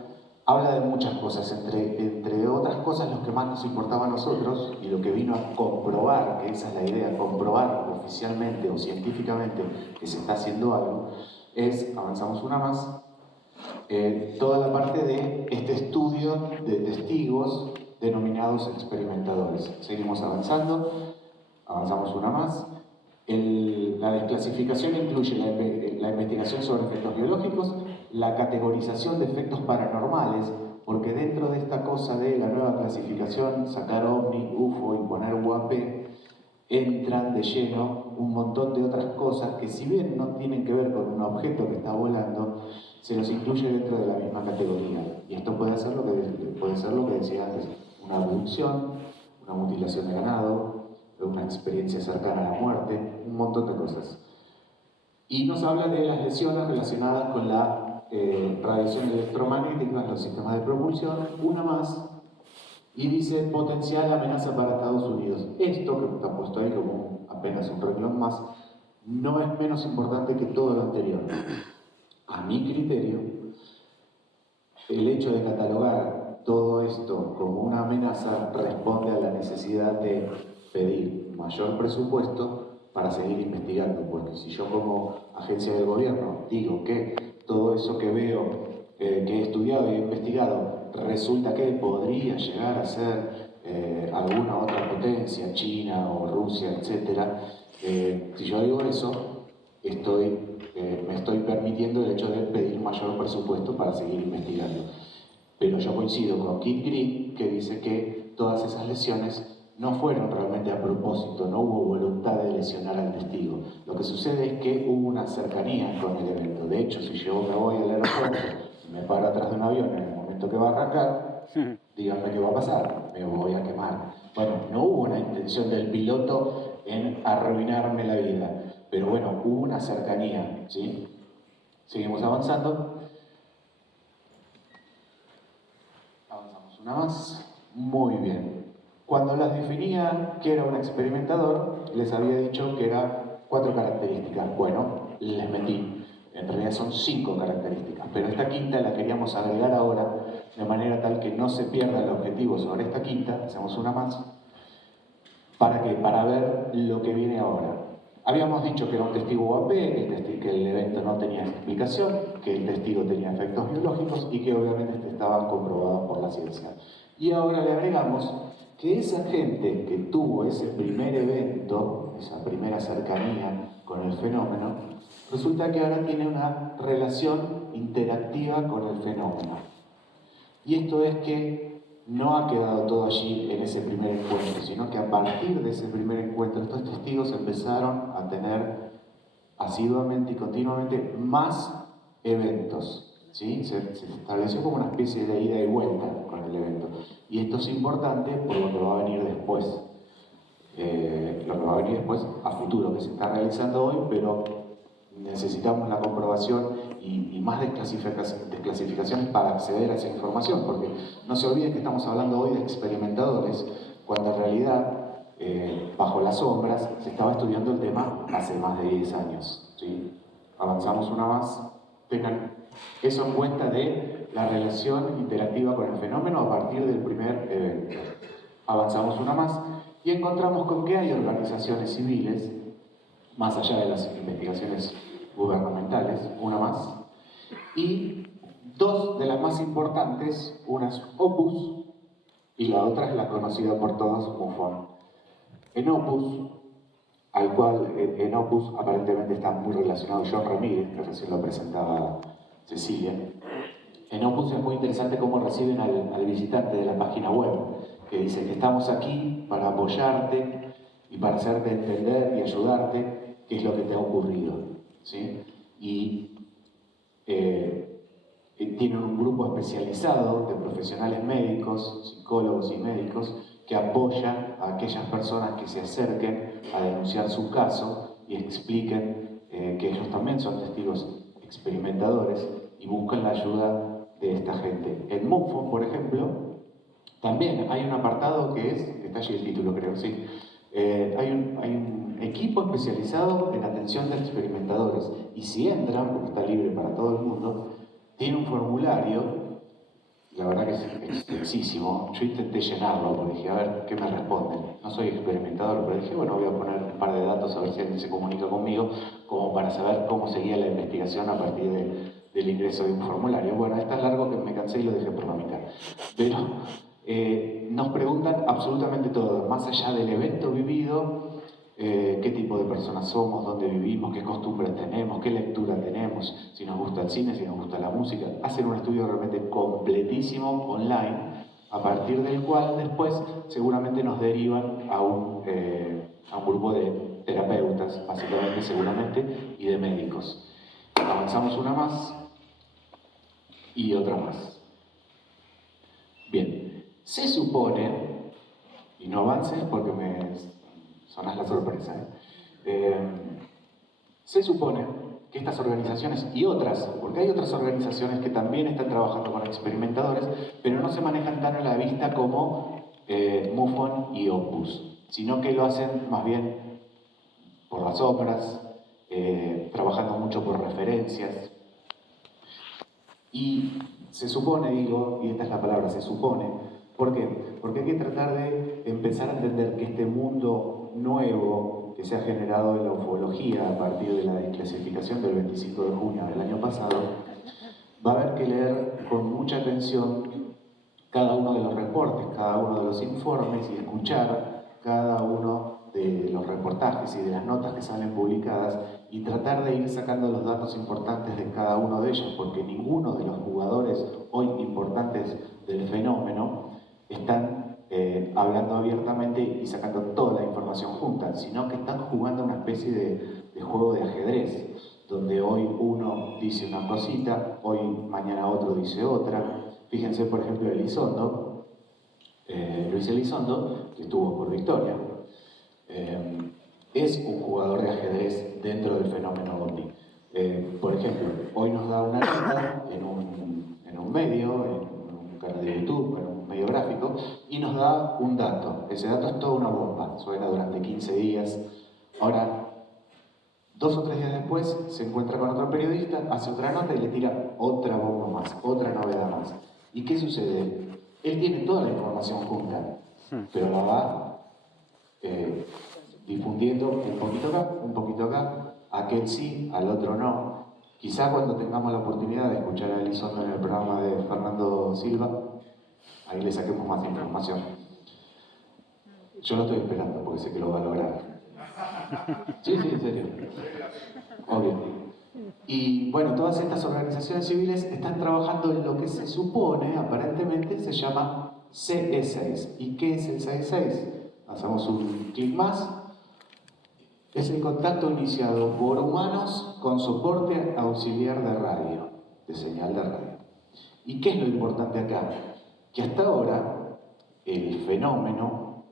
habla de muchas cosas, entre otras cosas, lo que más nos importaba a nosotros y lo que vino a comprobar, que esa es la idea, comprobar oficialmente o científicamente que se está haciendo algo, es, avanzamos una más, toda la parte de este estudio de testigos denominados experimentadores. Seguimos avanzando, avanzamos una más. La desclasificación incluye la investigación sobre efectos biológicos, la categorización de efectos paranormales, porque dentro de esta cosa de la nueva clasificación, sacar OVNI, UFO y poner UAP, entran de lleno un montón de otras cosas que, si bien no tienen que ver con un objeto que está volando, se los incluye dentro de la misma categoría. Y esto puede ser lo que decía antes, una abducción, una mutilación de ganado, una experiencia cercana a la muerte, un montón de cosas. Y nos habla de las lesiones relacionadas con la radiación electromagnética en los sistemas de propulsión, una más, y dice potencial amenaza para Estados Unidos. Esto, que está puesto ahí como apenas un renglón más, no es menos importante que todo lo anterior. A mi criterio, el hecho de catalogar todo esto como una amenaza responde a la necesidad de pedir mayor presupuesto para seguir investigando, porque si yo como agencia del gobierno digo que todo eso que veo, que he estudiado y he investigado, resulta que podría llegar a ser alguna otra potencia, China o Rusia, etc., si yo digo eso, me estoy permitiendo el hecho de pedir mayor presupuesto para seguir investigando. Pero yo coincido con Kit Green, que dice que todas esas lesiones no fueron realmente a propósito, no hubo voluntad de lesionar al testigo. Lo que sucede es que hubo una cercanía con el evento. De hecho, si yo me voy al aeropuerto y me paro atrás de un avión en el momento que va a arrancar, díganme qué va a pasar, me voy a quemar. Bueno, no hubo una intención del piloto en arruinarme la vida, pero bueno, hubo una cercanía, ¿sí? Seguimos avanzando. Avanzamos una más. Muy bien. Cuando las definía que era un experimentador, les había dicho que eran 4 características. Bueno, les metí. En realidad son 5 características, pero esta quinta la queríamos agregar ahora de manera tal que no se pierda el objetivo sobre esta quinta, hacemos una más. ¿Para qué? Para ver lo que viene ahora. Habíamos dicho que era un testigo UAP, que el evento no tenía explicación, que el testigo tenía efectos biológicos y que obviamente estaban comprobados por la ciencia. Y ahora le agregamos que esa gente que tuvo ese primer evento, esa primera cercanía con el fenómeno, resulta que ahora tiene una relación interactiva con el fenómeno. Y esto es que no ha quedado todo allí en ese primer encuentro, sino que a partir de ese primer encuentro estos testigos empezaron a tener asiduamente y continuamente más eventos. ¿Sí? Se estableció como una especie de ida y vuelta con el evento. Y esto es importante por lo que va a venir después. Lo que va a venir después a futuro, que se está realizando hoy, pero necesitamos la comprobación y más desclasificaciones para acceder a esa información, porque no se olviden que estamos hablando hoy de experimentadores, cuando en realidad, bajo las sombras, se estaba estudiando el tema hace más de 10 años. ¿Sí? Avanzamos una más, tengan eso en cuenta de la relación interactiva con el fenómeno a partir del primer evento. Avanzamos una más y encontramos con que hay organizaciones civiles, más allá de las investigaciones gubernamentales, una más, y dos de las más importantes, una es Opus y la otra es la conocida por todos, MUFON. En Opus, al cual en Opus aparentemente está muy relacionado John Ramírez, que recién lo presentaba Cecilia. En Opus es muy interesante cómo reciben al visitante de la página web, que dice que estamos aquí para apoyarte y para hacerte entender y ayudarte qué es lo que te ha ocurrido. ¿Sí? Y tienen un grupo especializado de profesionales médicos, psicólogos y médicos que apoyan a aquellas personas que se acerquen a denunciar su caso y expliquen que ellos también son testigos experimentadores y buscan la ayuda de esta gente. En MUFON, por ejemplo, también hay un apartado que está allí el título creo, sí. Hay un equipo especializado en atención de experimentadores y si entran, porque está libre para todo el mundo, tiene un formulario, la verdad que es extensísimo. Yo intenté llenarlo porque dije, a ver, ¿qué me responden? No soy experimentador, pero dije, bueno, voy a poner un par de datos a ver si alguien se comunica conmigo, como para saber cómo seguía la investigación a partir del ingreso de un formulario. Bueno, es tan largo que me cansé y lo dejé por la mitad. Pero nos preguntan absolutamente todo, más allá del evento vivido, qué tipo de personas somos, dónde vivimos, qué costumbres tenemos, qué lectura tenemos, si nos gusta el cine, si nos gusta la música. Hacen un estudio realmente completísimo online, a partir del cual después seguramente nos derivan a un grupo de terapeutas, básicamente, seguramente, y de médicos. Avanzamos una más y otra más. Bien, se supone, y no avances porque me sonás la sorpresa, se supone que estas organizaciones y otras, porque hay otras organizaciones que también están trabajando con experimentadores, pero no se manejan tan a la vista como MUFON y Opus, sino que lo hacen más bien por las sombras, trabajando mucho por referencias. Y se supone, digo, y esta es la palabra, se supone, ¿por qué? Porque hay que tratar de empezar a entender que este mundo nuevo que se ha generado en la ufología a partir de la desclasificación del 25 de junio del año pasado, va a haber que leer con mucha atención cada uno de los reportes, cada uno de los informes y escuchar cada uno de los reportajes y de las notas que salen publicadas y tratar de ir sacando los datos importantes de cada uno de ellos, porque ninguno de los jugadores hoy importantes del fenómeno están hablando abiertamente y sacando toda la información junta, sino que están jugando una especie de juego de ajedrez, donde hoy uno dice una cosita, hoy mañana otro dice otra. Fíjense, por ejemplo, Elizondo, Luis Elizondo, que estuvo por Victoria, es un jugador de ajedrez dentro del fenómeno OVNI. Por ejemplo, hoy nos da una nota en un medio, en un canal de YouTube, en un medio gráfico, y nos da un dato. Ese dato es toda una bomba, suena durante 15 días. Ahora, 2 o 3 días después se encuentra con otro periodista, hace otra nota y le tira otra bomba más, otra novedad más. ¿Y qué sucede? Él tiene toda la información junta, pero la va difundiendo un poquito acá, aquel sí, al otro no. Quizá cuando tengamos la oportunidad de escuchar a Elizondo en el programa de Fernando Silva, ahí le saquemos más información. Yo lo estoy esperando porque sé que lo va a lograr. Sí, en serio. Obvio. Y bueno, todas estas organizaciones civiles están trabajando en lo que se supone, aparentemente, se llama CE6. ¿Y qué es el CE6? Hacemos un clic más. Es el contacto iniciado por humanos con soporte auxiliar de radio, de señal de radio. ¿Y qué es lo importante acá? Que hasta ahora el fenómeno,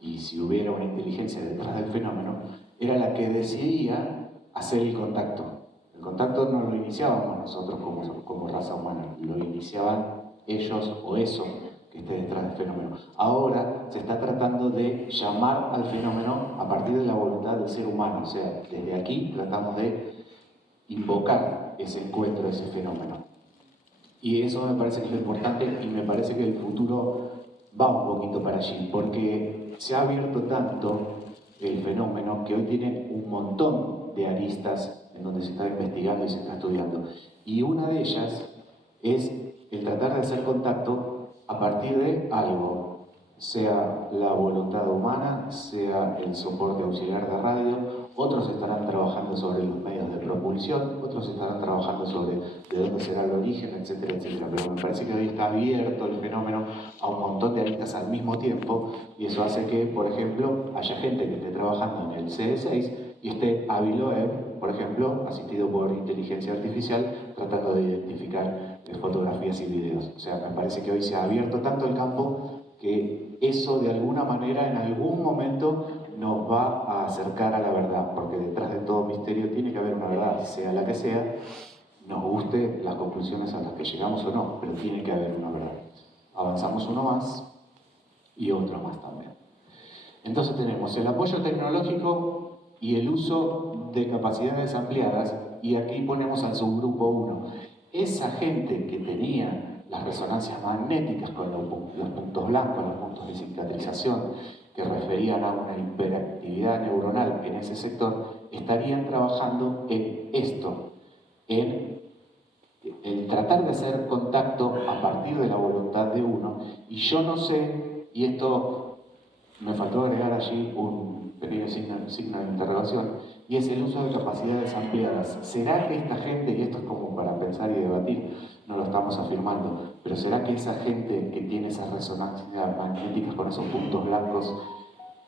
y si hubiera una inteligencia detrás del fenómeno, era la que decidía hacer el contacto. El contacto no lo iniciábamos nosotros como raza humana, lo iniciaban ellos o eso que esté detrás del fenómeno. Ahora se está tratando de llamar al fenómeno a partir de la voluntad del ser humano, o sea, desde aquí tratamos de invocar ese encuentro, ese fenómeno. Y eso me parece que es lo importante y me parece que el futuro va un poquito para allí, porque se ha abierto tanto el fenómeno que hoy tiene un montón de aristas en donde se está investigando y se está estudiando. Y una de ellas es el tratar de hacer contacto a partir de algo, sea la voluntad humana, sea el soporte auxiliar de radio. Otros estarán trabajando sobre los medios de propulsión, otros estarán trabajando sobre de dónde será el origen, etcétera, etcétera. Pero me parece que hoy está abierto el fenómeno a un montón de aristas al mismo tiempo, y eso hace que, por ejemplo, haya gente que esté trabajando en el CE6 y esté Aviloev, por ejemplo, asistido por inteligencia artificial, tratando de identificar fotografías y videos. O sea, me parece que hoy se ha abierto tanto el campo que eso de alguna manera en algún momento nos va a acercar a la verdad, porque detrás de todo misterio tiene que haber una verdad, sea la que sea, nos guste las conclusiones a las que llegamos o no, pero tiene que haber una verdad. Avanzamos uno más y otro más también. Entonces tenemos el apoyo tecnológico y el uso de capacidades ampliadas, y aquí ponemos al subgrupo 1. Esa gente que tenía las resonancias magnéticas con los puntos blancos, los puntos de cicatrización, que referían a una hiperactividad neuronal en ese sector, estarían trabajando en esto, en el tratar de hacer contacto a partir de la voluntad de uno. Y yo no sé, y esto me faltó agregar allí un pequeño signo de interrogación, y es el uso de capacidades ampliadas. ¿Será que esta gente, y esto es como para pensar y debatir, no lo estamos afirmando, pero será que esa gente que tiene esas resonancias magnéticas con esos puntos blancos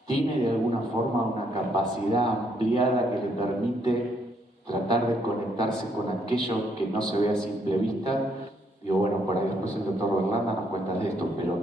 tiene de alguna forma una capacidad ampliada que le permite tratar de conectarse con aquello que no se ve a simple vista? Digo, bueno, por ahí después el doctor Berlanda nos cuenta de esto, pero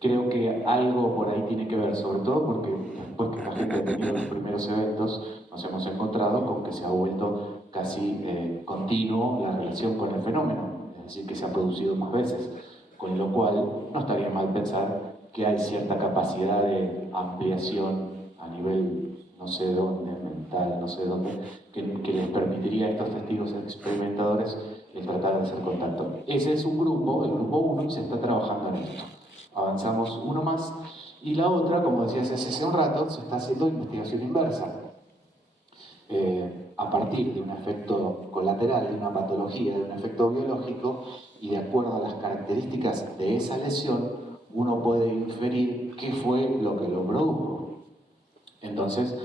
creo que algo por ahí tiene que ver, sobre todo porque después que la gente ha tenido los primeros eventos, nos hemos encontrado con que se ha vuelto casi continuo la relación con el fenómeno, es decir, que se ha producido más veces, con lo cual no estaría mal pensar que hay cierta capacidad de ampliación a nivel no sé dónde, mental, no sé dónde, que les permitiría a estos testigos experimentadores el tratar de hacer contacto. Ese es un grupo, el grupo 1, y se está trabajando en esto. Avanzamos uno más, y la otra, como decía hace un rato, se está haciendo investigación inversa. A partir de un efecto colateral, de una patología, de un efecto biológico, y de acuerdo a las características de esa lesión, uno puede inferir qué fue lo que lo produjo. Entonces,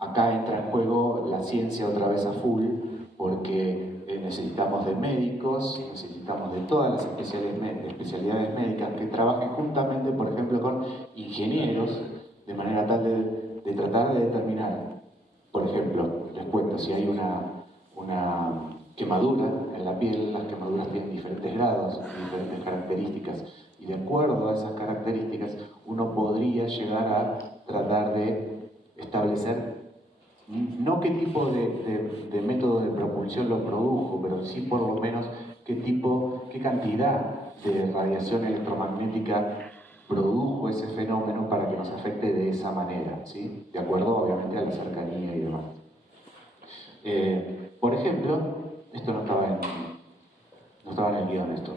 acá entra en juego la ciencia otra vez a full, porque necesitamos de médicos, necesitamos de todas las especialidades médicas que trabajen juntamente, por ejemplo, con ingenieros, de manera tal de tratar de determinar, por ejemplo, les cuento, si hay una quemadura en la piel, las quemaduras tienen diferentes grados, diferentes características, y de acuerdo a esas características uno podría llegar a tratar de establecer no qué tipo de método de propulsión lo produjo, pero sí por lo menos qué cantidad de radiación electromagnética produjo ese fenómeno para que nos afecte de esa manera, ¿sí? De acuerdo obviamente a la cercanía y demás. Por ejemplo, esto no estaba en el guión esto.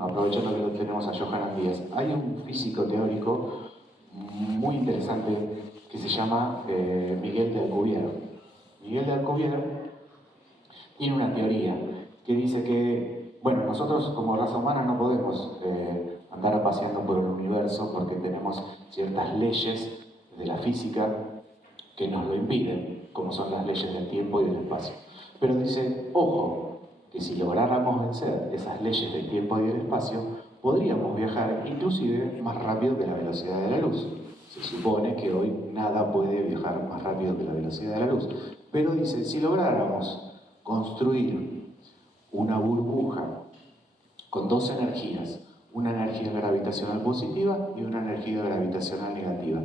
aprovechando que lo tenemos a Johanan Díaz, hay un físico teórico muy interesante que se llama Miguel de Alcubierre. Miguel de Alcubierre tiene una teoría que dice que, bueno, nosotros como raza humana no podemos andar paseando por el universo porque tenemos ciertas leyes de la física que nos lo impiden, como son las leyes del tiempo y del espacio. Pero dice, ojo, que si lográramos vencer esas leyes del tiempo y del espacio, podríamos viajar inclusive más rápido que la velocidad de la luz. Se supone que hoy nada puede viajar más rápido que la velocidad de la luz. Pero dice, si lográramos construir una burbuja con dos energías, una energía gravitacional positiva y una energía gravitacional negativa,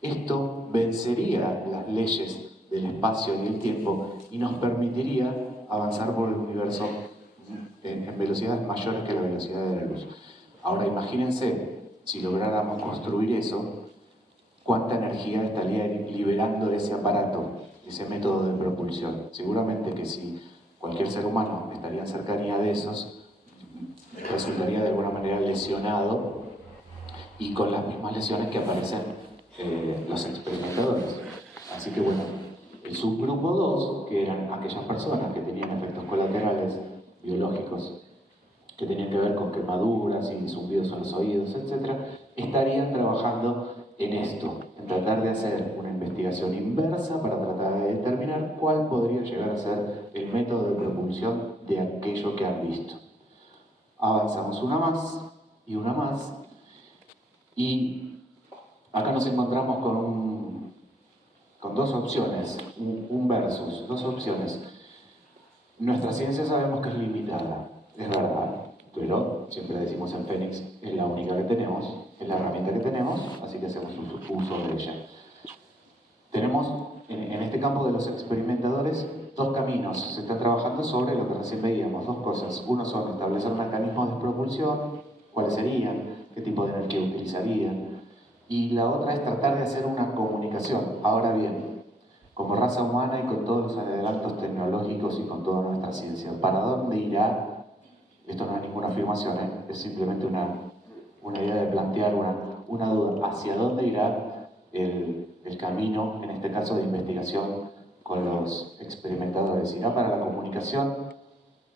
esto vencería las leyes del espacio y el tiempo y nos permitiría avanzar por el universo en velocidades mayores que la velocidad de la luz. Ahora imagínense, si lográramos construir eso, cuánta energía estaría liberando ese aparato, ese método de propulsión. Seguramente que si cualquier ser humano estaría en cercanía de esos, resultaría de alguna manera lesionado y con las mismas lesiones que aparecen los experimentadores. Así que bueno, el subgrupo 2, que eran aquellas personas que tenían efectos colaterales biológicos que tenían que ver con quemaduras y zumbidos en los oídos, etc., estarían trabajando en esto, en tratar de hacer una investigación inversa para tratar de determinar cuál podría llegar a ser el método de propulsión de aquello que han visto. Avanzamos una más, y acá nos encontramos con dos opciones, un versus, dos opciones. Nuestra ciencia sabemos que es limitada, es verdad, pero siempre decimos en Fénix, es la única que tenemos, es la herramienta que tenemos, así que hacemos uso de ella. Tenemos en este campo de los experimentadores dos caminos, se están trabajando sobre lo que recién veíamos, dos cosas. Uno son establecer mecanismos de propulsión, cuáles serían, qué tipo de energía utilizarían, y la otra es tratar de hacer una comunicación. Ahora bien, como raza humana y con todos los adelantos tecnológicos y con toda nuestra ciencia, ¿para dónde irá? Esto no es ninguna afirmación, es simplemente una idea de plantear una duda. ¿Hacia dónde irá el camino, en este caso de investigación con los experimentadores? ¿Irá para la comunicación,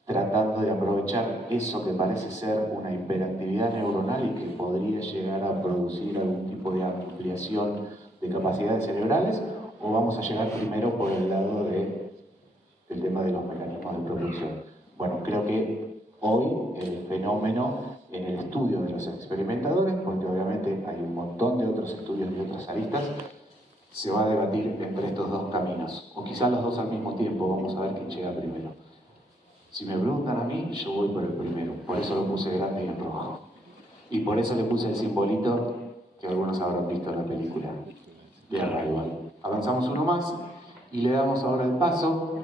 tratando de aprovechar eso que parece ser una hiperactividad neuronal y que podría llegar a producir algún tipo de ampliación de capacidades cerebrales? ¿O vamos a llegar primero por el lado del tema de los mecanismos de propulsión? Bueno, creo que hoy el fenómeno en el estudio de los experimentadores, porque obviamente hay un montón de otros estudios y otras aristas, se va a debatir entre estos dos caminos, o quizá los dos al mismo tiempo, vamos a ver quién llega primero. Si me preguntan a mí, yo voy por el primero, por eso lo puse grande y en rojo. Y por eso le puse el simbolito que algunos habrán visto en la película de Arrival. Avanzamos uno más y le damos ahora el paso,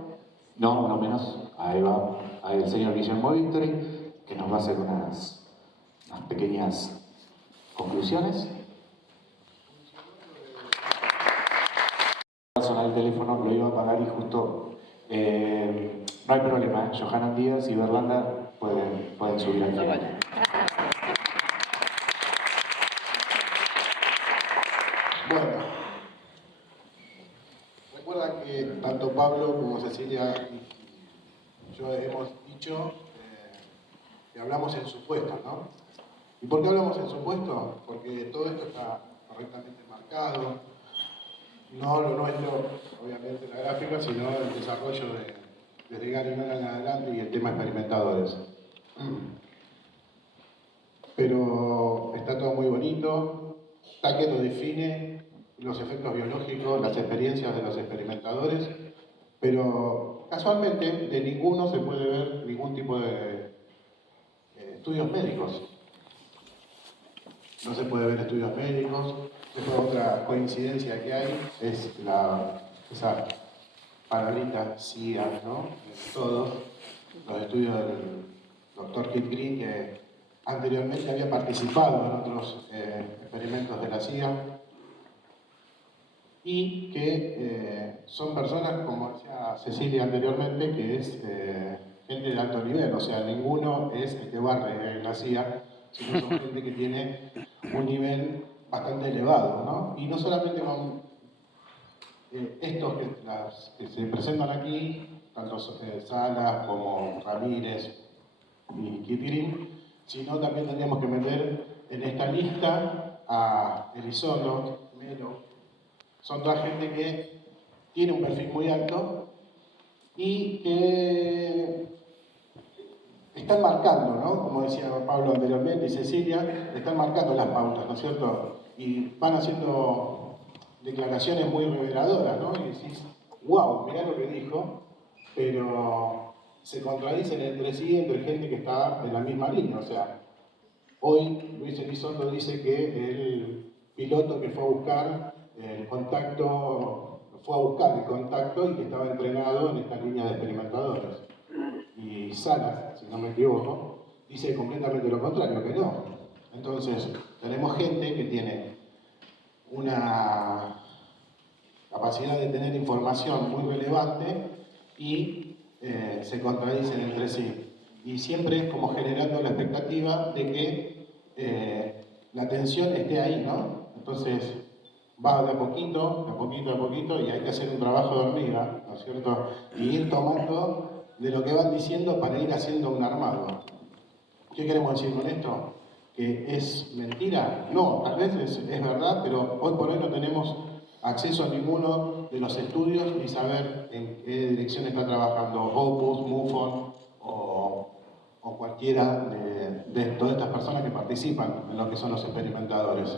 no, uno menos, ahí va, ahí el señor Guillermo Victory, que nos va a hacer unas pequeñas conclusiones. Sonar el teléfono, lo iba a apagar y justo... no hay problema, Johanan Díaz y Berlanda pueden subir al final. Bueno, recuerda que tanto Pablo como Cecilia y yo hemos dicho que hablamos en supuestos, ¿no? ¿Y por qué hablamos en supuestos? Porque todo esto está correctamente marcado, no lo nuestro, obviamente la gráfica, sino el desarrollo desde Gary Mellon en adelante y el tema experimentadores. Pero está todo muy bonito, Tackett nos define los efectos biológicos, las experiencias de los experimentadores, pero casualmente de ninguno se puede ver ningún tipo de estudios médicos. No se puede ver estudios médicos. Esta otra coincidencia que hay es esa palabrita CIA, ¿no? En todos los estudios del doctor Keith Green, que anteriormente había participado en otros experimentos de la CIA y que son personas, como decía Cecilia anteriormente, que es gente de alto nivel, o sea, ninguno es el que barre en la CIA, sino son gente que tiene un nivel bastante elevado, ¿no? Y no solamente con estos que se presentan aquí, tanto Salas como Ramírez y Kitirín, sino también tendríamos que meter en esta lista a Elizondo, Melo. Son toda gente que tiene un perfil muy alto y que están marcando, ¿no? Como decía Pablo anteriormente y Cecilia, están marcando las pautas, ¿no es cierto? Y van haciendo declaraciones muy reveladoras, ¿no? Y decís, wow, mirá lo que dijo, pero se contradicen entre sí, entre gente que está en la misma línea. O sea, hoy Luis Elizondo dice que el piloto que fue a buscar el contacto, y que estaba entrenado en esta línea de experimentadores. Y Salas, si no me equivoco, dice completamente lo contrario, que no. Entonces, tenemos gente que tiene una capacidad de tener información muy relevante y se contradicen entre sí. Y siempre es como generando la expectativa de que la atención esté ahí, ¿no? Entonces, va de a poquito, de a poquito, de a poquito, y hay que hacer un trabajo de hormiga, ¿no es cierto? Y ir tomando de lo que van diciendo para ir haciendo un armado. ¿Qué queremos decir con esto? ¿Que es mentira? No, tal vez es verdad, pero hoy por hoy no tenemos acceso a ninguno de los estudios ni saber en qué dirección está trabajando Opus, MUFON o cualquiera de todas estas personas que participan en lo que son los experimentadores.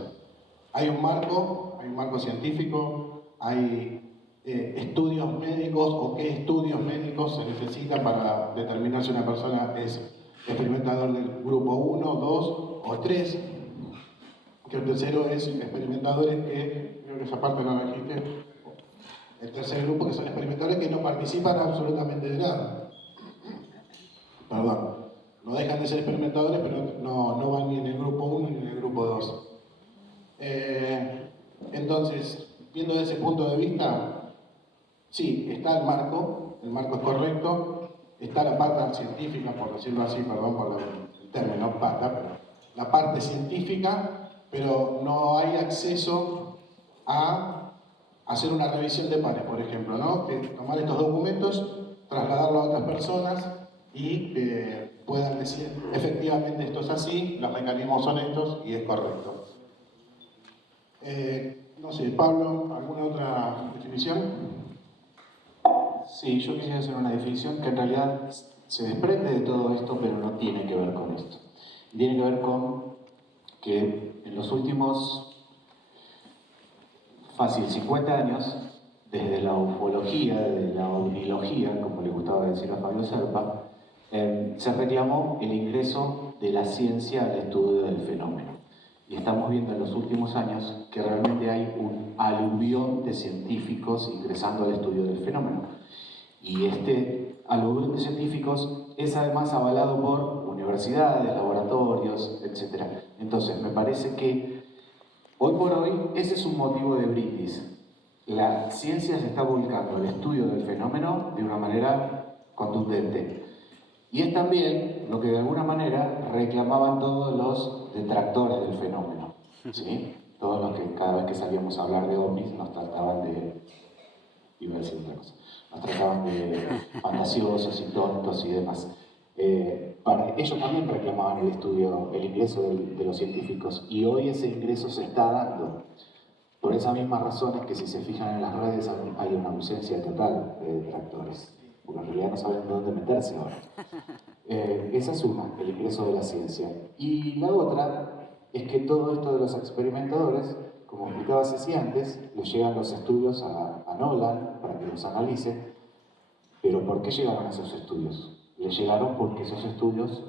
Hay un marco científico, hay estudios médicos o qué estudios médicos se necesitan para determinar si una persona es experimentador del grupo 1, 2 o 3. Que el tercero es experimentadores que, creo que esa parte no la dijiste, el tercer grupo que son experimentadores que no participan absolutamente de nada. Perdón, no dejan de ser experimentadores, pero no van ni en el grupo 1 ni en el grupo 2. Entonces, viendo desde ese punto de vista, sí, está el marco es correcto, está la pata científica, por decirlo así, perdón por el término pata, pero la parte científica, pero no hay acceso a hacer una revisión de pares, por ejemplo, ¿no? Que tomar estos documentos, trasladarlo a otras personas y que puedan decir, efectivamente esto es así, los mecanismos son estos y es correcto. No sé, Pablo, ¿alguna otra definición? Sí, yo quisiera hacer una definición que en realidad se desprende de todo esto, pero no tiene que ver con esto. Tiene que ver con que en los últimos, fácil, 50 años, desde la ufología, desde la ovnilogía, como le gustaba decir a Fabio Serpa, se reclamó el ingreso de la ciencia al estudio del fenómeno. Y estamos viendo en los últimos años que realmente hay un aluvión de científicos ingresando al estudio del fenómeno. Y este aluvión de científicos es además avalado por universidades, laboratorios, etc. Entonces, me parece que hoy por hoy ese es un motivo de brindis. La ciencia se está volcando al estudio del fenómeno de una manera contundente. Y es también lo que de alguna manera reclamaban todos los detractores del fenómeno, ¿sí? Todos los que cada vez que salíamos a hablar de ovnis nos trataban de, iba a decir otra cosa, nos trataban de fantasiosos y tontos y demás. Ellos también reclamaban el estudio, el ingreso de los científicos, y hoy ese ingreso se está dando. Por esas mismas razones que si se fijan en las redes hay una ausencia total de detractores, porque en realidad no saben dónde meterse ahora. Esa es una, el ingreso de la ciencia. Y la otra es que todo esto de los experimentadores, como explicaba Ceci antes, les llegan los estudios a Nolan para que los analice, pero ¿por qué llegaron a esos estudios? Les llegaron porque esos estudios,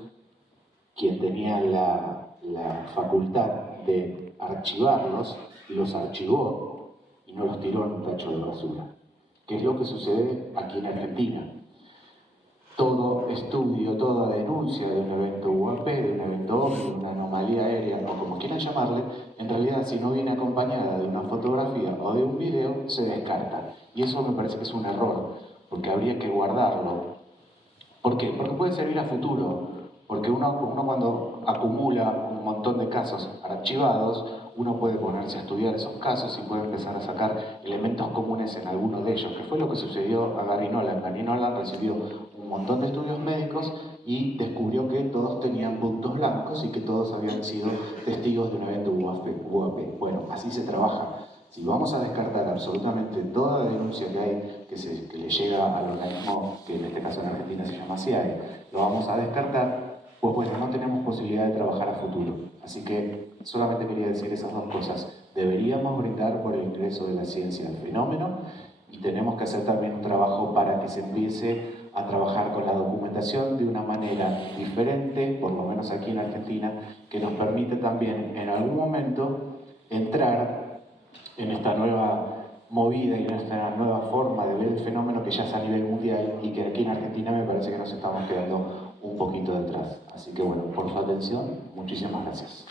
quien tenía la facultad de archivarlos, los archivó y no los tiró en un tacho de basura, que es lo que sucede aquí en Argentina. Todo estudio, toda denuncia de un evento UAP, de un evento OVNI, de una anomalía aérea, o como quieran llamarle, en realidad si no viene acompañada de una fotografía o de un video, se descarta. Y eso me parece que es un error, porque habría que guardarlo ¿Por qué? Porque puede servir a futuro, porque uno cuando acumula un montón de casos archivados, uno puede ponerse a estudiar esos casos y puede empezar a sacar elementos comunes en alguno de ellos, que fue lo que sucedió a Gary Nolan. Gary Nolan recibió un montón de estudios médicos y descubrió que todos tenían puntos blancos y que todos habían sido testigos de un evento UAP. Bueno, así se trabaja. Si vamos a descartar absolutamente toda la denuncia que hay, que le llega al organismo, que en este caso en Argentina se llama CIAE, lo vamos a descartar, pues bueno, no tenemos posibilidad de trabajar a futuro. Así que solamente quería decir esas dos cosas. Deberíamos brindar por el ingreso de la ciencia al fenómeno y tenemos que hacer también un trabajo para que se empiece a trabajar con la documentación de una manera diferente, por lo menos aquí en Argentina, que nos permite también en algún momento entrar en esta nueva movida y en esta nueva forma de ver el fenómeno que ya es a nivel mundial y que aquí en Argentina me parece que nos estamos quedando un poquito detrás. Así que bueno, por su atención, muchísimas gracias.